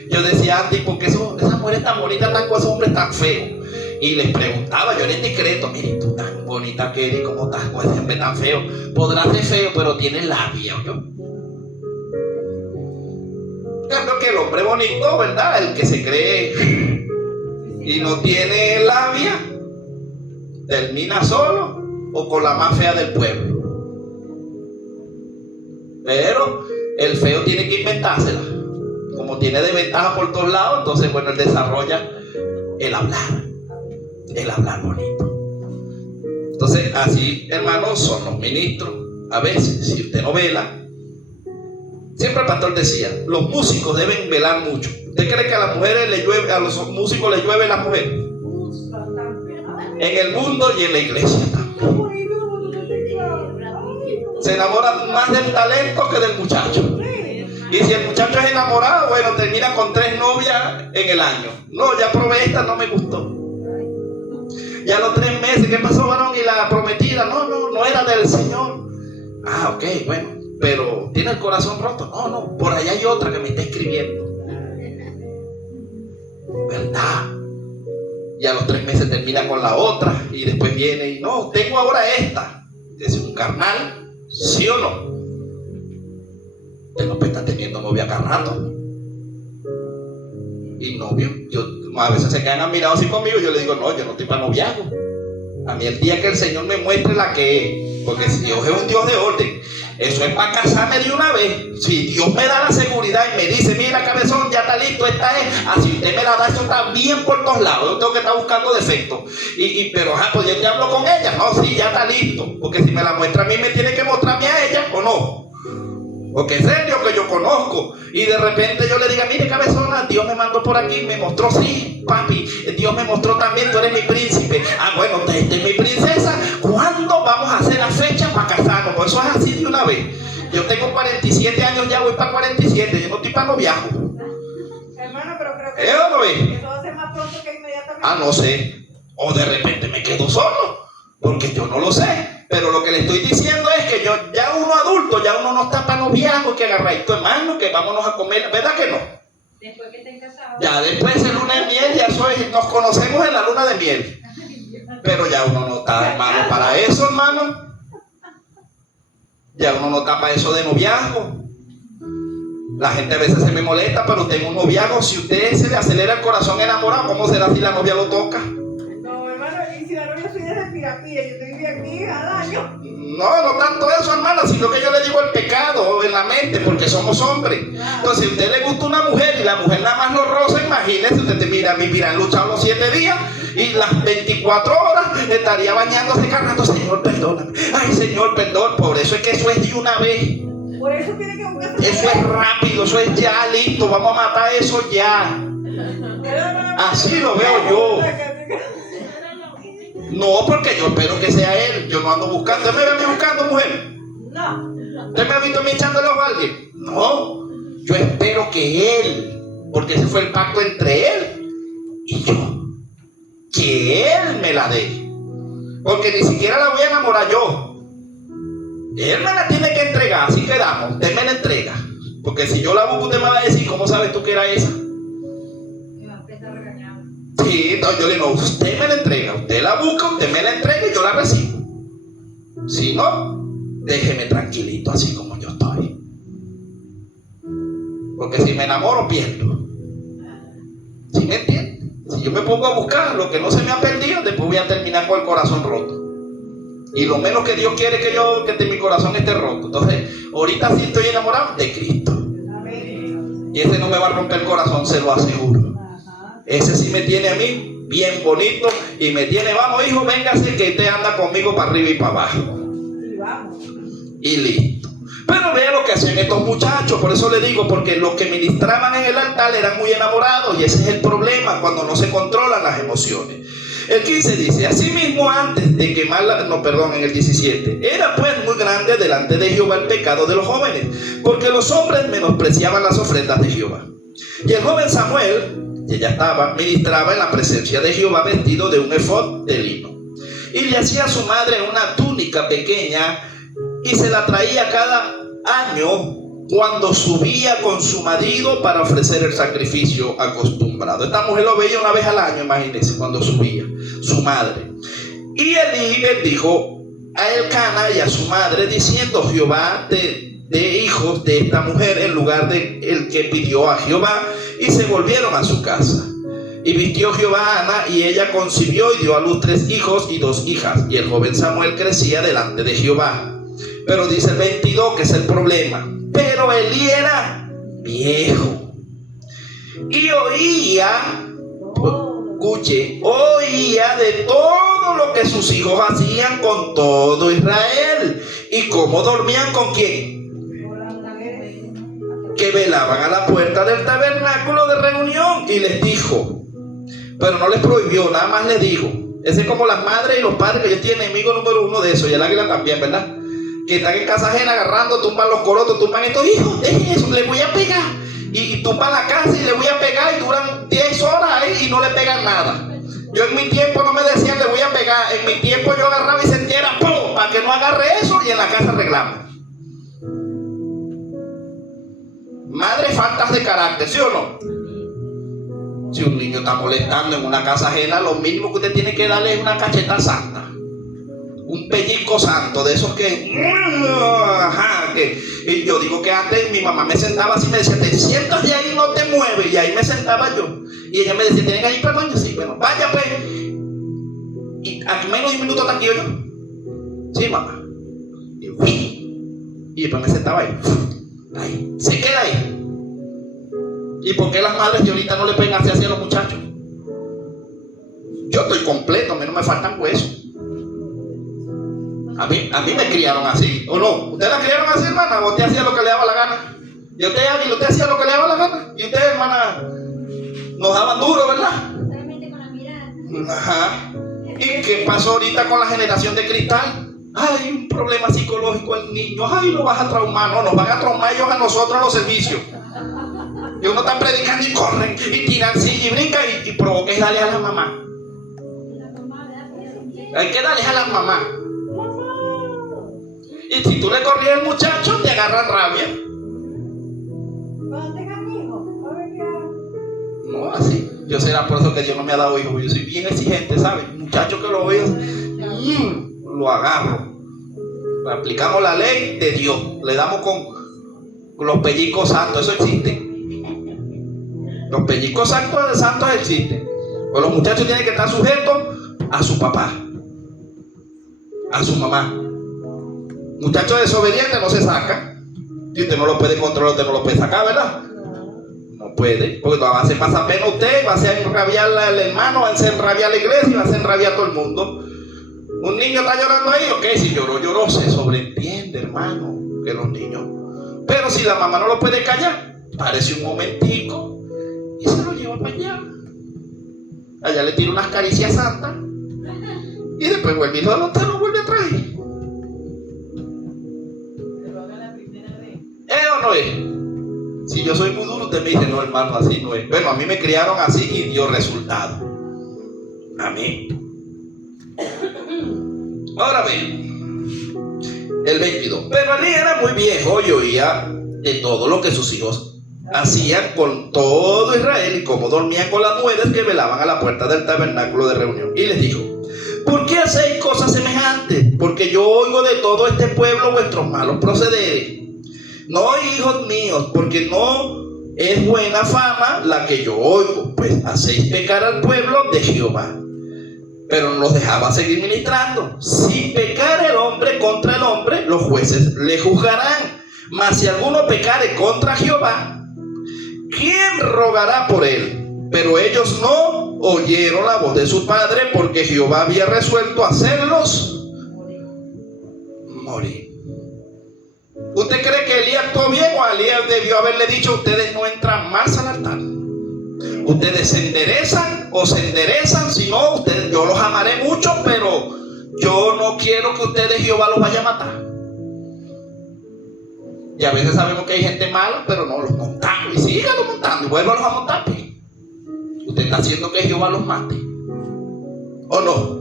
Yo decía antes: ¿por qué esas mujeres tan bonitas están con esos hombres tan feos? Y les preguntaba yo en el decreto: mire, tú tan bonita que eres, ¿cómo estás con ese hombre tan feo? Podrá ser feo, pero tiene labia, ¿o yo? Cambio que el hombre bonito, ¿verdad? El que se cree y no tiene labia, termina solo o con la más fea del pueblo. Pero el feo tiene que inventársela. Como tiene de ventaja por todos lados, entonces, bueno, él desarrolla el hablar bonito. Entonces, así, hermanos, son los ministros. A veces, si usted no vela, siempre el pastor decía: los músicos deben velar mucho. ¿Usted cree que a las mujeres le llueve, a los músicos les llueve las mujeres? En el mundo y en la iglesia también. Se enamoran más del talento que del muchacho. Y si el muchacho es enamorado, bueno, termina con 3 novias en el año. No, ya probé esta, no me gustó. Y a los 3 meses, ¿qué pasó, varón? Y la prometida, no era del Señor. Ah, ok, bueno, pero ¿tiene el corazón roto? No, por allá hay otra que me está escribiendo. ¿Verdad? Y a los 3 meses termina con la otra. Y después viene y no, tengo ahora esta. Es un carnal, ¿sí o no? Usted no puede estar teniendo novia cada rato. Y novio, a veces se quedan admirados así conmigo. Yo le digo: no, yo no estoy para noviazgo. A mí el día que el Señor me muestre la que es, porque si Dios es un Dios de orden, eso es para casarme de una vez. Si Dios me da la seguridad y me dice: mira, cabezón, ya está listo, esta es, así usted me la da, eso está bien por todos lados. Yo tengo que estar buscando defectos. Pero pues yo te hablo con ella. No, sí, ya está listo. Porque si me la muestra a mí, me tiene que mostrarme a ella, ¿o no? Porque es serio que yo conozco. Y de repente yo le diga: mire, cabezona, Dios me mandó por aquí, me mostró, sí, papi, Dios me mostró también, tú eres mi príncipe. Ah, bueno, esta es mi princesa. ¿Cuándo vamos a hacer la fecha para casarnos? Pues eso es así de una vez. Yo tengo 47 años ya, voy para 47, yo no estoy para noviazgo. Hermano, pero creo que ¿No es? eso va a ser más pronto que inmediatamente. No sé. O de repente me quedo solo, porque yo no lo sé. Pero lo que le estoy diciendo es que ya uno adulto, ya uno no está para noviazgo, que agarradito hermano, que vámonos a comer, ¿verdad que no? Después que estén casados. Ya después de luna de miel, nos conocemos en la luna de miel. Pero ya uno no está, hermano, para eso, hermano. Ya uno no está para eso de noviazgo. La gente a veces se me molesta, pero usted en un noviazgo, si usted se le acelera el corazón enamorado, ¿cómo será si la novia lo toca? No, hermano, y si la novia soy de Pirapira, yo te viví aquí al año. No tanto eso, hermana, sino que yo le digo el pecado en la mente, porque somos hombres. Entonces, si a usted le gusta una mujer y la mujer nada más lo roza, imagínese, usted te mira, han luchado los 7 días y las 24 horas estaría bañándose cargando, Señor, perdóname. Ay, Señor, perdón. Por eso es que eso es de una vez. Por eso tiene que buscar. Eso es rápido, eso es ya listo. Vamos a matar eso ya. Así lo veo yo. No, porque yo espero que sea él. Yo no ando buscando. ¿Usted me ve a mí buscando, mujer? No. ¿Usted me ha visto a mí echándole ojo a alguien? No. Yo espero que él, porque ese fue el pacto entre él y yo, que él me la dé. Porque ni siquiera la voy a enamorar yo. Él me la tiene que entregar. Así quedamos. Usted me la entrega. Porque si yo la busco, usted me va a decir, ¿cómo sabes tú que era esa? Sí, no, yo le digo, usted me la entrega, usted la busca, usted me la entrega y yo la recibo. Si no, déjeme tranquilito así como yo estoy. Porque si me enamoro, pierdo. ¿Sí me entiende? Si yo me pongo a buscar lo que no se me ha perdido, después voy a terminar con el corazón roto. Y lo menos que Dios quiere que mi corazón esté roto. Entonces, ahorita sí estoy enamorado de Cristo. Y ese no me va a romper el corazón, se lo aseguro. Ese sí me tiene a mí bien bonito y me tiene, vamos hijo, véngase que usted anda conmigo para arriba y para abajo. Y vamos. Y listo. Pero vea lo que hacían estos muchachos, por eso le digo, porque los que ministraban en el altar eran muy enamorados y ese es el problema cuando no se controlan las emociones. El 15 dice, asimismo antes de quemar en el 17, era pues muy grande delante de Jehová el pecado de los jóvenes, porque los hombres menospreciaban las ofrendas de Jehová. Y el joven Samuel, que ya ministraba en la presencia de Jehová vestido de un efod de lino. Y le hacía a su madre una túnica pequeña y se la traía cada año cuando subía con su marido para ofrecer el sacrificio acostumbrado. Esta mujer lo veía una vez al año, imagínense, cuando subía, su madre. Y Elí bendijo a Elcana y a su madre, diciendo, Jehová de hijos de esta mujer en lugar de el que pidió a Jehová, y se volvieron a su casa. Y vistió Jehová a Ana, y ella concibió y dio a luz 3 hijos y 2 hijas, y el joven Samuel crecía delante de Jehová. Pero dice el 22, que es el problema, pero Elí era viejo y oía de todo lo que sus hijos hacían con todo Israel, y cómo dormían con quién, que velaban a la puerta del tabernáculo de reunión. Y les dijo, pero no les prohibió, nada más les dijo. Ese es como las madres y los padres, que yo tienen enemigo número 1 de eso, y el águila también, ¿verdad? Que están en casa ajena agarrando, tumban los corotos, tumban esto. Hijo, dejen eso, le voy a pegar. Y tumban la casa y le voy a pegar, y duran 10 horas ahí y no le pegan nada. Yo en mi tiempo no me decían le voy a pegar, en mi tiempo yo agarraba y sentía ¡pum! Para que no agarre eso, y en la casa arreglamos. Madre, faltas de carácter, ¿sí o no? Si un niño está molestando en una casa ajena, lo mínimo que usted tiene que darle es una cacheta santa. Un pellizco santo, de esos y yo digo que antes mi mamá me sentaba así y me decía, te sientas de ahí, no te mueves, y ahí me sentaba yo. Y ella me decía, ¿tienes que ir para el baño? Sí, bueno, vaya pues. Y aquí menos de un minuto está aquí yo. Sí, mamá. Y después me sentaba ahí. Ahí, se queda ahí. ¿Y por qué las madres de ahorita no le pueden hacer así a los muchachos? Yo estoy completo, a mí no me faltan huesos. A mí me criaron así, ¿o no? ¿Ustedes la criaron así, hermana? ¿O usted hacía lo que le daba la gana? Y usted hacía lo que le daba la gana. Y ustedes, hermana, nos daban duro, ¿verdad? Solamente con la mirada. Ajá. ¿Y qué pasó ahorita con la generación de cristal? Hay un problema psicológico al niño. Ay, lo vas a traumar. No, nos van a traumar ellos a nosotros en los servicios. Y uno está predicando y corren y tiran silla y brincan y provoca y dale a la mamá. Hay que darles a las mamás. Y si tú le corrías al muchacho, te agarran rabia. Cuando tengan hijos, a ver qué hago. No, así. Yo será por eso que Dios no me ha dado hijos. Yo soy bien exigente, ¿sabes? Muchacho que lo veo, lo agarro. Aplicamos la ley de Dios. Le damos con los pellizcos santos. Eso existe. Los pellizcos santos existen. Pues los muchachos tienen que estar sujetos a su papá, a su mamá. Muchacho desobediente no se saca. Si usted no lo puede controlar, usted no lo puede sacar, ¿verdad? No puede, porque va a hacer pasar pena a usted, va a hacer enrabiar al hermano, va a hacer enrabiar a la iglesia, va a hacer enrabiar a todo el mundo. Un niño está llorando ahí, ok, si lloró, se sobreentiende, hermano, que los niños. Pero si la mamá no lo puede callar, parece un momentico y se lo lleva para allá. Allá le tira unas caricias santas y después vuelve y lo vuelve a traer. ¿Es o no es? Si yo soy muy duro, usted me dice, no, hermano, así no es. Bueno, a mí me criaron así y dio resultado. Amén. Ahora ven, el 22. Pero Elí era muy viejo y oía de todo lo que sus hijos hacían con todo Israel y cómo dormían con las mujeres que velaban a la puerta del tabernáculo de reunión. Y les dijo: ¿por qué hacéis cosas semejantes? Porque yo oigo de todo este pueblo vuestros malos procederes. No, hijos míos, porque no es buena fama la que yo oigo, pues hacéis pecar al pueblo de Jehová. Pero no los dejaba seguir ministrando. Si pecare el hombre contra el hombre, los jueces le juzgarán. Mas si alguno pecare contra Jehová, ¿quién rogará por él? Pero ellos no oyeron la voz de su padre, porque Jehová había resuelto hacerlos morir. ¿Usted cree que Elías actuó bien o Elías debió haberle dicho: ustedes no entran más al altar? Ustedes se enderezan o se enderezan, si no, yo los amaré mucho, pero yo no quiero que ustedes, Jehová, los vaya a matar. Y a veces sabemos que hay gente mala, pero no, los montamos y síganlo montando y vuélvalos a montar. Pues. Usted está haciendo que Jehová los mate, ¿o no?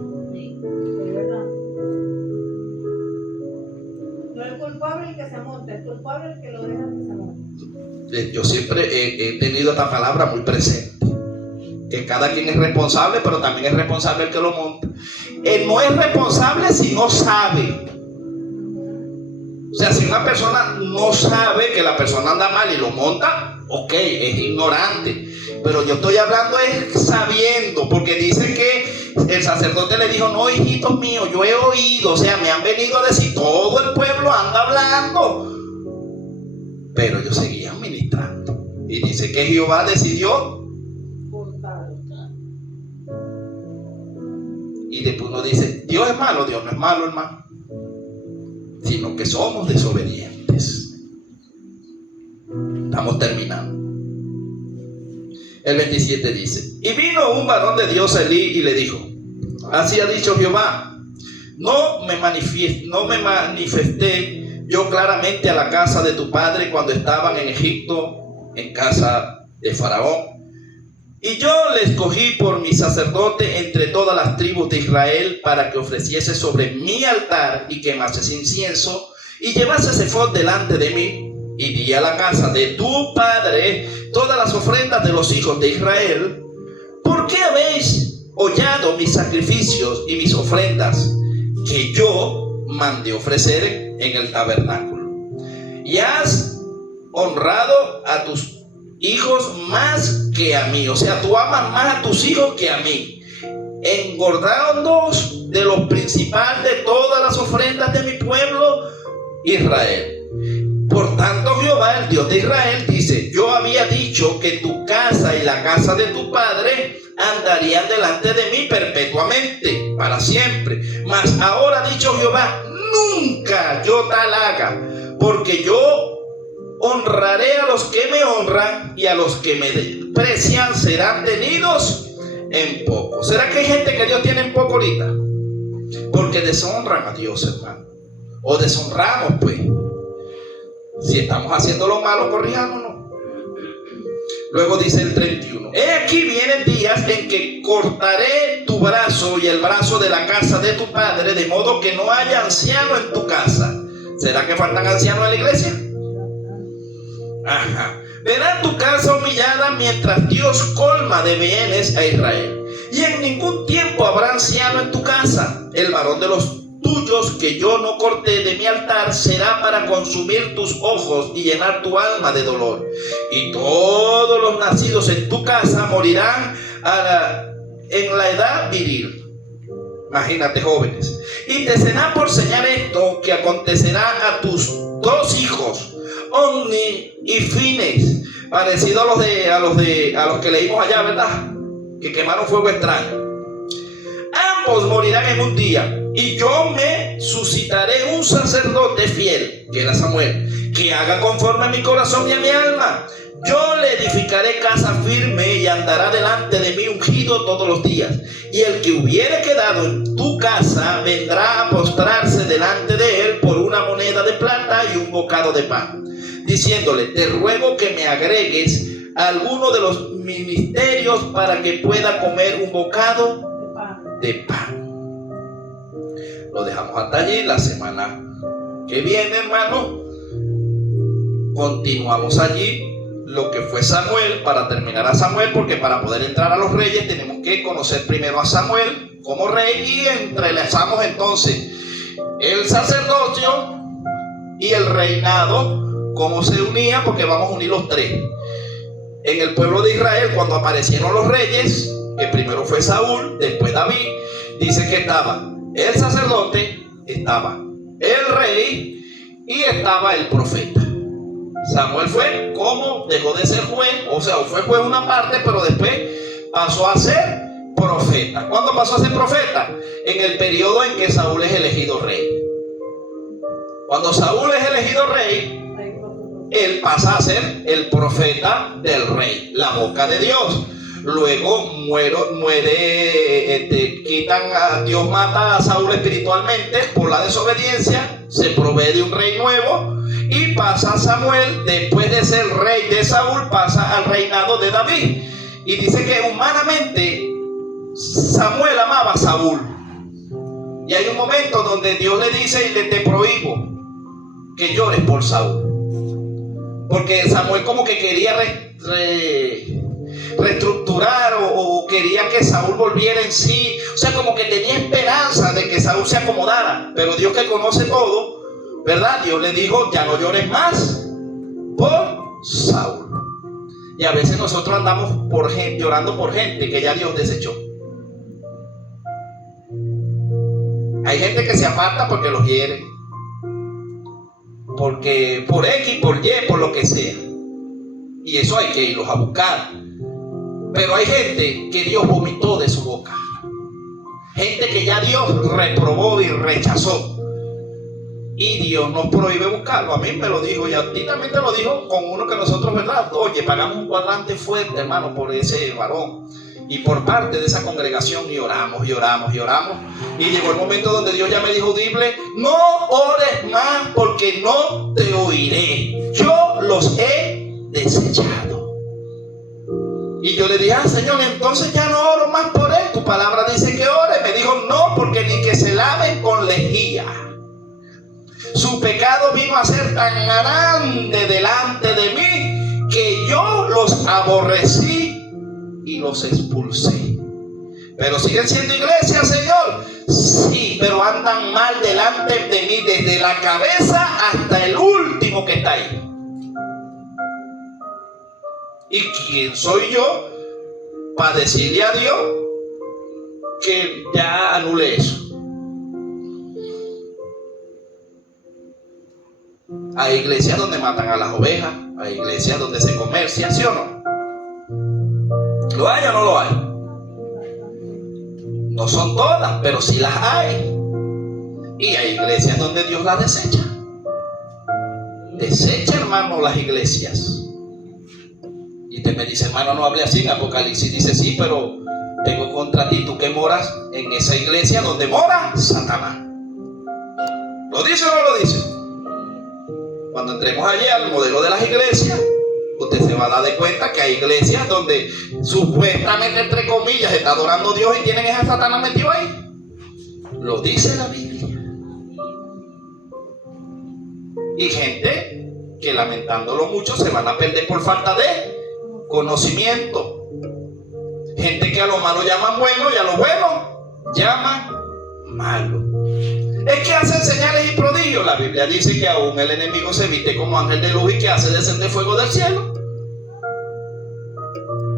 No es culpable el que se monta, es culpable el que lo deja que se monte. Yo siempre he tenido esta palabra muy presente, que cada quien es responsable, pero también es responsable el que lo monta. Él no es responsable si no sabe. O sea, si una persona no sabe que la persona anda mal y lo monta, ok, es ignorante. Pero yo estoy hablando es sabiendo, porque dice que el sacerdote le dijo: no, hijitos míos, yo he oído, o sea, me han venido a decir, todo el pueblo anda hablando. Pero ellos seguían ministrando. Y dice que Jehová decidió. Y después uno dice: Dios es malo. Dios no es malo, hermano, sino que somos desobedientes. Estamos terminando. El 27 dice: y vino un varón de Dios a Elí y le dijo: así ha dicho Jehová, no me manifesté yo claramente a la casa de tu padre cuando estaban en Egipto, en casa de Faraón. Y yo le escogí por mi sacerdote entre todas las tribus de Israel, para que ofreciese sobre mi altar y quemase incienso y llevase ephod delante de mí. Y di a la casa de tu padre todas las ofrendas de los hijos de Israel. ¿Por qué habéis hollado mis sacrificios y mis ofrendas que yo mandé ofrecer en el tabernáculo? Y has honrado a tus hijos más que a mí. O sea, tú amas más a tus hijos que a mí, engordándoos de lo principal de todas las ofrendas de mi pueblo Israel. Por tanto, Jehová, el Dios de Israel, dice: yo había dicho que tu casa y la casa de tu padre andarían delante de mí perpetuamente, para siempre. Mas ahora ha dicho Jehová: nunca yo tal haga, porque yo honraré a los que me honran, y a los que me desprecian serán tenidos en poco. ¿Será que hay gente que Dios tiene en poco ahorita? Porque deshonran a Dios, hermano. O deshonramos, pues. Si estamos haciendo lo malo, corrijámonos. Luego dice el 31: he aquí vienen días en que cortaré tu brazo y el brazo de la casa de tu padre, de modo que no haya anciano en tu casa. ¿Será que faltan ancianos en la iglesia? Ajá. Verá tu casa humillada mientras Dios colma de bienes a Israel. Y en ningún tiempo habrá anciano en tu casa. El varón de los tuyos que yo no corté de mi altar será para consumir tus ojos y llenar tu alma de dolor. Y todos los nacidos en tu casa morirán en la edad viril. Imagínate, jóvenes. Y te será por señal esto que acontecerá a tus dos hijos, Omni y Fines, parecido a los que leímos allá, ¿verdad? Que quemaron fuego extraño. Ambos morirán en un día, y yo me suscitaré un sacerdote fiel, que era Samuel, que haga conforme a mi corazón y a mi alma. Yo le edificaré casa firme y andará delante de mí ungido todos los días. Y el que hubiere quedado en tu casa vendrá a postrarse delante de él por una moneda de plata y un bocado de pan, diciéndole: te ruego que me agregues alguno de los ministerios para que pueda comer un bocado de pan. Lo dejamos hasta allí. La semana que viene, hermano, continuamos allí lo que fue Samuel, para terminar a Samuel, porque para poder entrar a los reyes tenemos que conocer primero a Samuel como rey, y entrelazamos entonces el sacerdocio y el reinado, cómo se unía, porque vamos a unir los tres. En el pueblo de Israel, cuando aparecieron los reyes, que primero fue Saúl, después David, dice que estaba el sacerdote, estaba el rey y estaba el profeta. Samuel fue como dejó de ser juez, o sea, fue juez una parte, pero después pasó a ser profeta. ¿Cuándo pasó a ser profeta? En el periodo en que Saúl es elegido rey. Cuando Saúl es elegido rey, él pasa a ser el profeta del rey, la boca de Dios. Luego Dios mata a Saúl espiritualmente por la desobediencia, se provee de un rey nuevo y pasa Samuel, después de ser rey de Saúl, pasa al reinado de David. Y dice que humanamente Samuel amaba a Saúl. Y hay un momento donde Dios le dice: te prohíbo que llores por Saúl. Porque Samuel como que quería reestructurar o quería que Saúl volviera en sí. O sea, como que tenía esperanza de que Saúl se acomodara. Pero Dios, que conoce todo, ¿verdad? Dios le dijo: ya no llores más por Saúl. Y a veces nosotros andamos llorando por gente que ya Dios desechó. Hay gente que se aparta porque los hiere, porque por X, por Y, por lo que sea. Y eso hay que irlos a buscar. Pero hay gente que Dios vomitó de su boca. Gente que ya Dios reprobó y rechazó. Y Dios nos prohíbe buscarlo. A mí me lo dijo, y a ti también te lo dijo, con uno que nosotros, ¿verdad? Oye, pagamos un cuadrante fuerte, hermano, por ese varón y por parte de esa congregación, y oramos, y oramos, y oramos. Y llegó el momento donde Dios ya me dijo audible: no ores más, porque no te oiré. Yo los he desechado. Y yo le dije: Señor, entonces ya no oro más por él. Tu palabra dice que ore. Me dijo: no, porque ni que se laven con lejía. Su pecado vino a ser tan grande delante de mí que yo los aborrecí y los expulsé. Pero siguen siendo iglesia, Señor. Sí, pero andan mal delante de mí, desde la cabeza hasta el último que está ahí. ¿Y quién soy yo para decirle a Dios que ya anule eso? Hay iglesias donde matan a las ovejas, hay iglesias donde se comercia, ¿sí o no? ¿Lo hay o no lo hay? No son todas, pero sí las hay. Y hay iglesias donde Dios las desecha. Desecha, hermano, las iglesias. Y usted me dice: hermano, no hable así. En Apocalipsis dice: sí, pero tengo contra ti, tú que moras en esa iglesia donde mora Satanás. ¿Lo dice o no lo dice? Cuando entremos allí al modelo de las iglesias, usted se va a dar de cuenta que hay iglesias donde supuestamente, entre comillas, está adorando a Dios y tienen esa Satanás metido ahí. Lo dice la Biblia. Y gente que, lamentándolo mucho, se van a perder por falta de conocimiento. Gente que a lo malo llaman bueno y a lo bueno llaman malo. Es que hacen señales y prodigios. La Biblia dice que aún el enemigo se viste como ángel de luz y que hace descender fuego del cielo.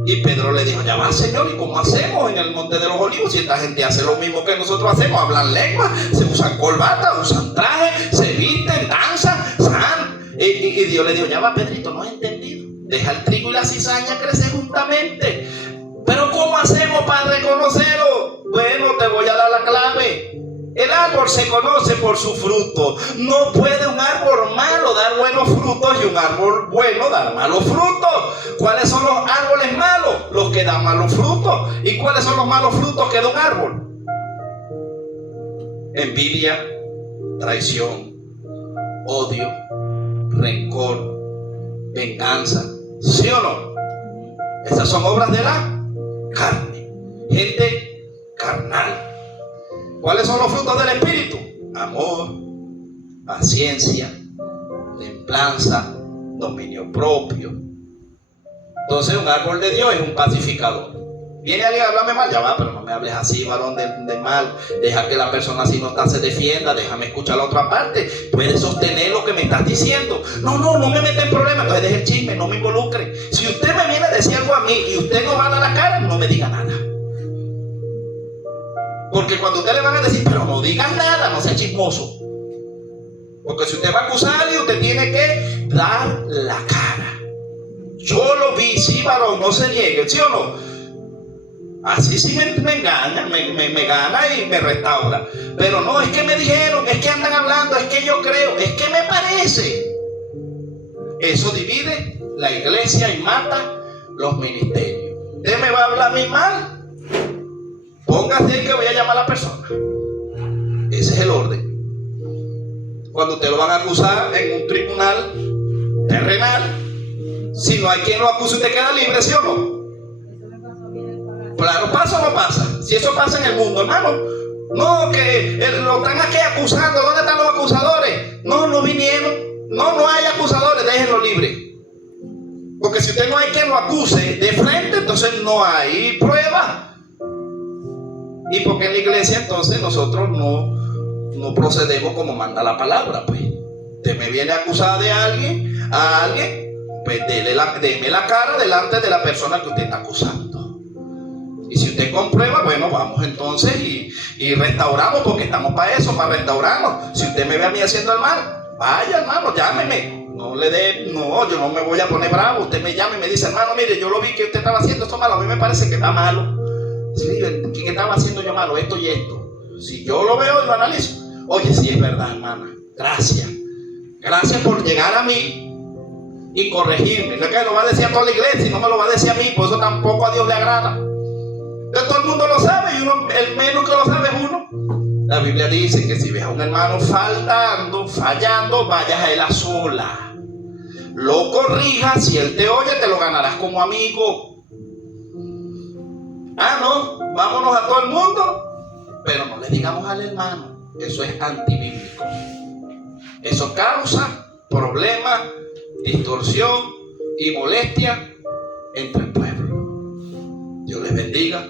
Y Pedro le dijo: ya va, Señor, ¿y cómo hacemos en el monte de los olivos? Si esta gente hace lo mismo que nosotros hacemos, hablan lenguas, se usan corbata, usan trajes, se visten, danzan, y Dios le dijo: ya va, Pedrito, no has entendido. Deja el trigo y la cizaña crecer juntamente. Pero ¿cómo hacemos para reconocerlo? Bueno, te voy a dar la clave. El árbol se conoce por su fruto. No puede un árbol malo dar buenos frutos y un árbol bueno dar malos frutos. ¿Cuáles son los árboles malos? Los que dan malos frutos. ¿Y cuáles son los malos frutos que da un árbol? Envidia, traición, odio, rencor, venganza. ¿Sí o no? Esas son obras de la carne. Gente carnal. ¿Cuáles son los frutos del Espíritu? Amor, paciencia, templanza, dominio propio. Entonces, un árbol de Dios es un pacificador. Viene alguien a hablarme mal, ya va, pero no me hables así, varón de mal. Deja que la persona, si no está, se defienda. Déjame escuchar la otra parte. Puedes sostener lo que me estás diciendo. No me mete en problemas. Entonces deje el chisme, no me involucre. Si usted me viene a decir algo a mí y usted no va a dar la cara, no me diga nada. Porque cuando usted le van a decir: pero no digas nada, no sea chismoso. Porque si usted va a acusar a alguien, usted tiene que dar la cara. Yo lo vi, sí, varón, no se niegue, ¿sí o no? Así sí me engaña, me gana y me restaura. Pero no, es que me dijeron, es que andan hablando, es que yo creo, es que me parece. Eso divide la iglesia y mata los ministerios. ¿Usted me va a hablar a mí mal? Póngase que voy a llamar a la persona. Ese es el orden. Cuando usted lo van a acusar en un tribunal terrenal, si no hay quien lo acuse, usted queda libre, ¿sí o no? Claro, ¿pasa o no pasa? Si eso pasa en el mundo, hermano. No, que lo están aquí acusando. ¿Dónde están los acusadores? No vinieron. No hay acusadores, déjenlo libre. Porque si usted no hay quien lo acuse de frente, entonces no hay prueba. Y porque en la iglesia entonces nosotros no procedemos como manda la palabra, pues. Usted me viene a acusar de alguien, pues deme la cara delante de la persona que usted está acusando. Y si usted comprueba, bueno, vamos entonces y restauramos, porque estamos para eso, para restaurarnos. Si usted me ve a mí haciendo el mal, vaya, hermano, llámeme. Yo no me voy a poner bravo. Usted me llama y me dice: hermano, mire, yo lo vi que usted estaba haciendo esto malo, a mí me parece que está malo. Sí, ¿qué estaba haciendo yo malo? Esto y esto. Si yo lo veo y lo analizo, oye, sí es verdad, hermana, gracias por llegar a mí y corregirme. No es que lo va a decir a toda la iglesia y no me lo va a decir a mí, por eso tampoco a Dios le agrada. Entonces todo el mundo lo sabe y el menos que lo sabe es uno. La Biblia dice que si ves a un hermano fallando, vayas a él a sola. Lo corrijas, si él te oye, te lo ganarás como amigo. No, vámonos a todo el mundo, pero no le digamos al hermano. Eso es antibíblico. Eso causa problemas, distorsión y molestia entre el pueblo. Dios les bendiga.